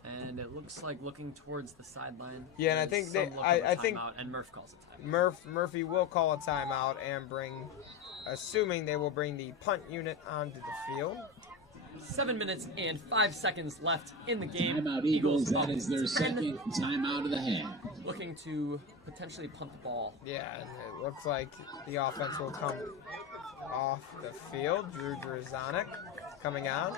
And and it looks like looking towards the sideline. Yeah, and I think Some look of a timeout, and Murph calls a timeout. Murphy will call a timeout and assuming they will bring the punt unit onto the field. 7 minutes and 5 seconds left in the game. Timeout Eagles, up that is their 10, second timeout of the half. looking to potentially punt the ball. Yeah, and it looks like the offense will come off the field. Drew Drzanek coming on.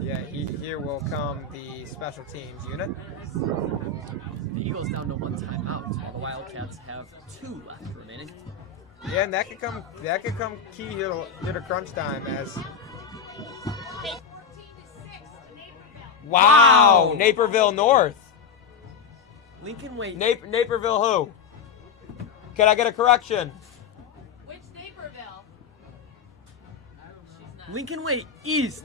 Yeah, here will come the special teams unit. The Eagles down to 1 timeout, while the Wildcats have 2 left remaining. Yeah, and that could come key here to crunch time as. Wow, Naperville North. Lincoln Way. Naperville who? Can I get a correction? Which Naperville? Lincoln Way East.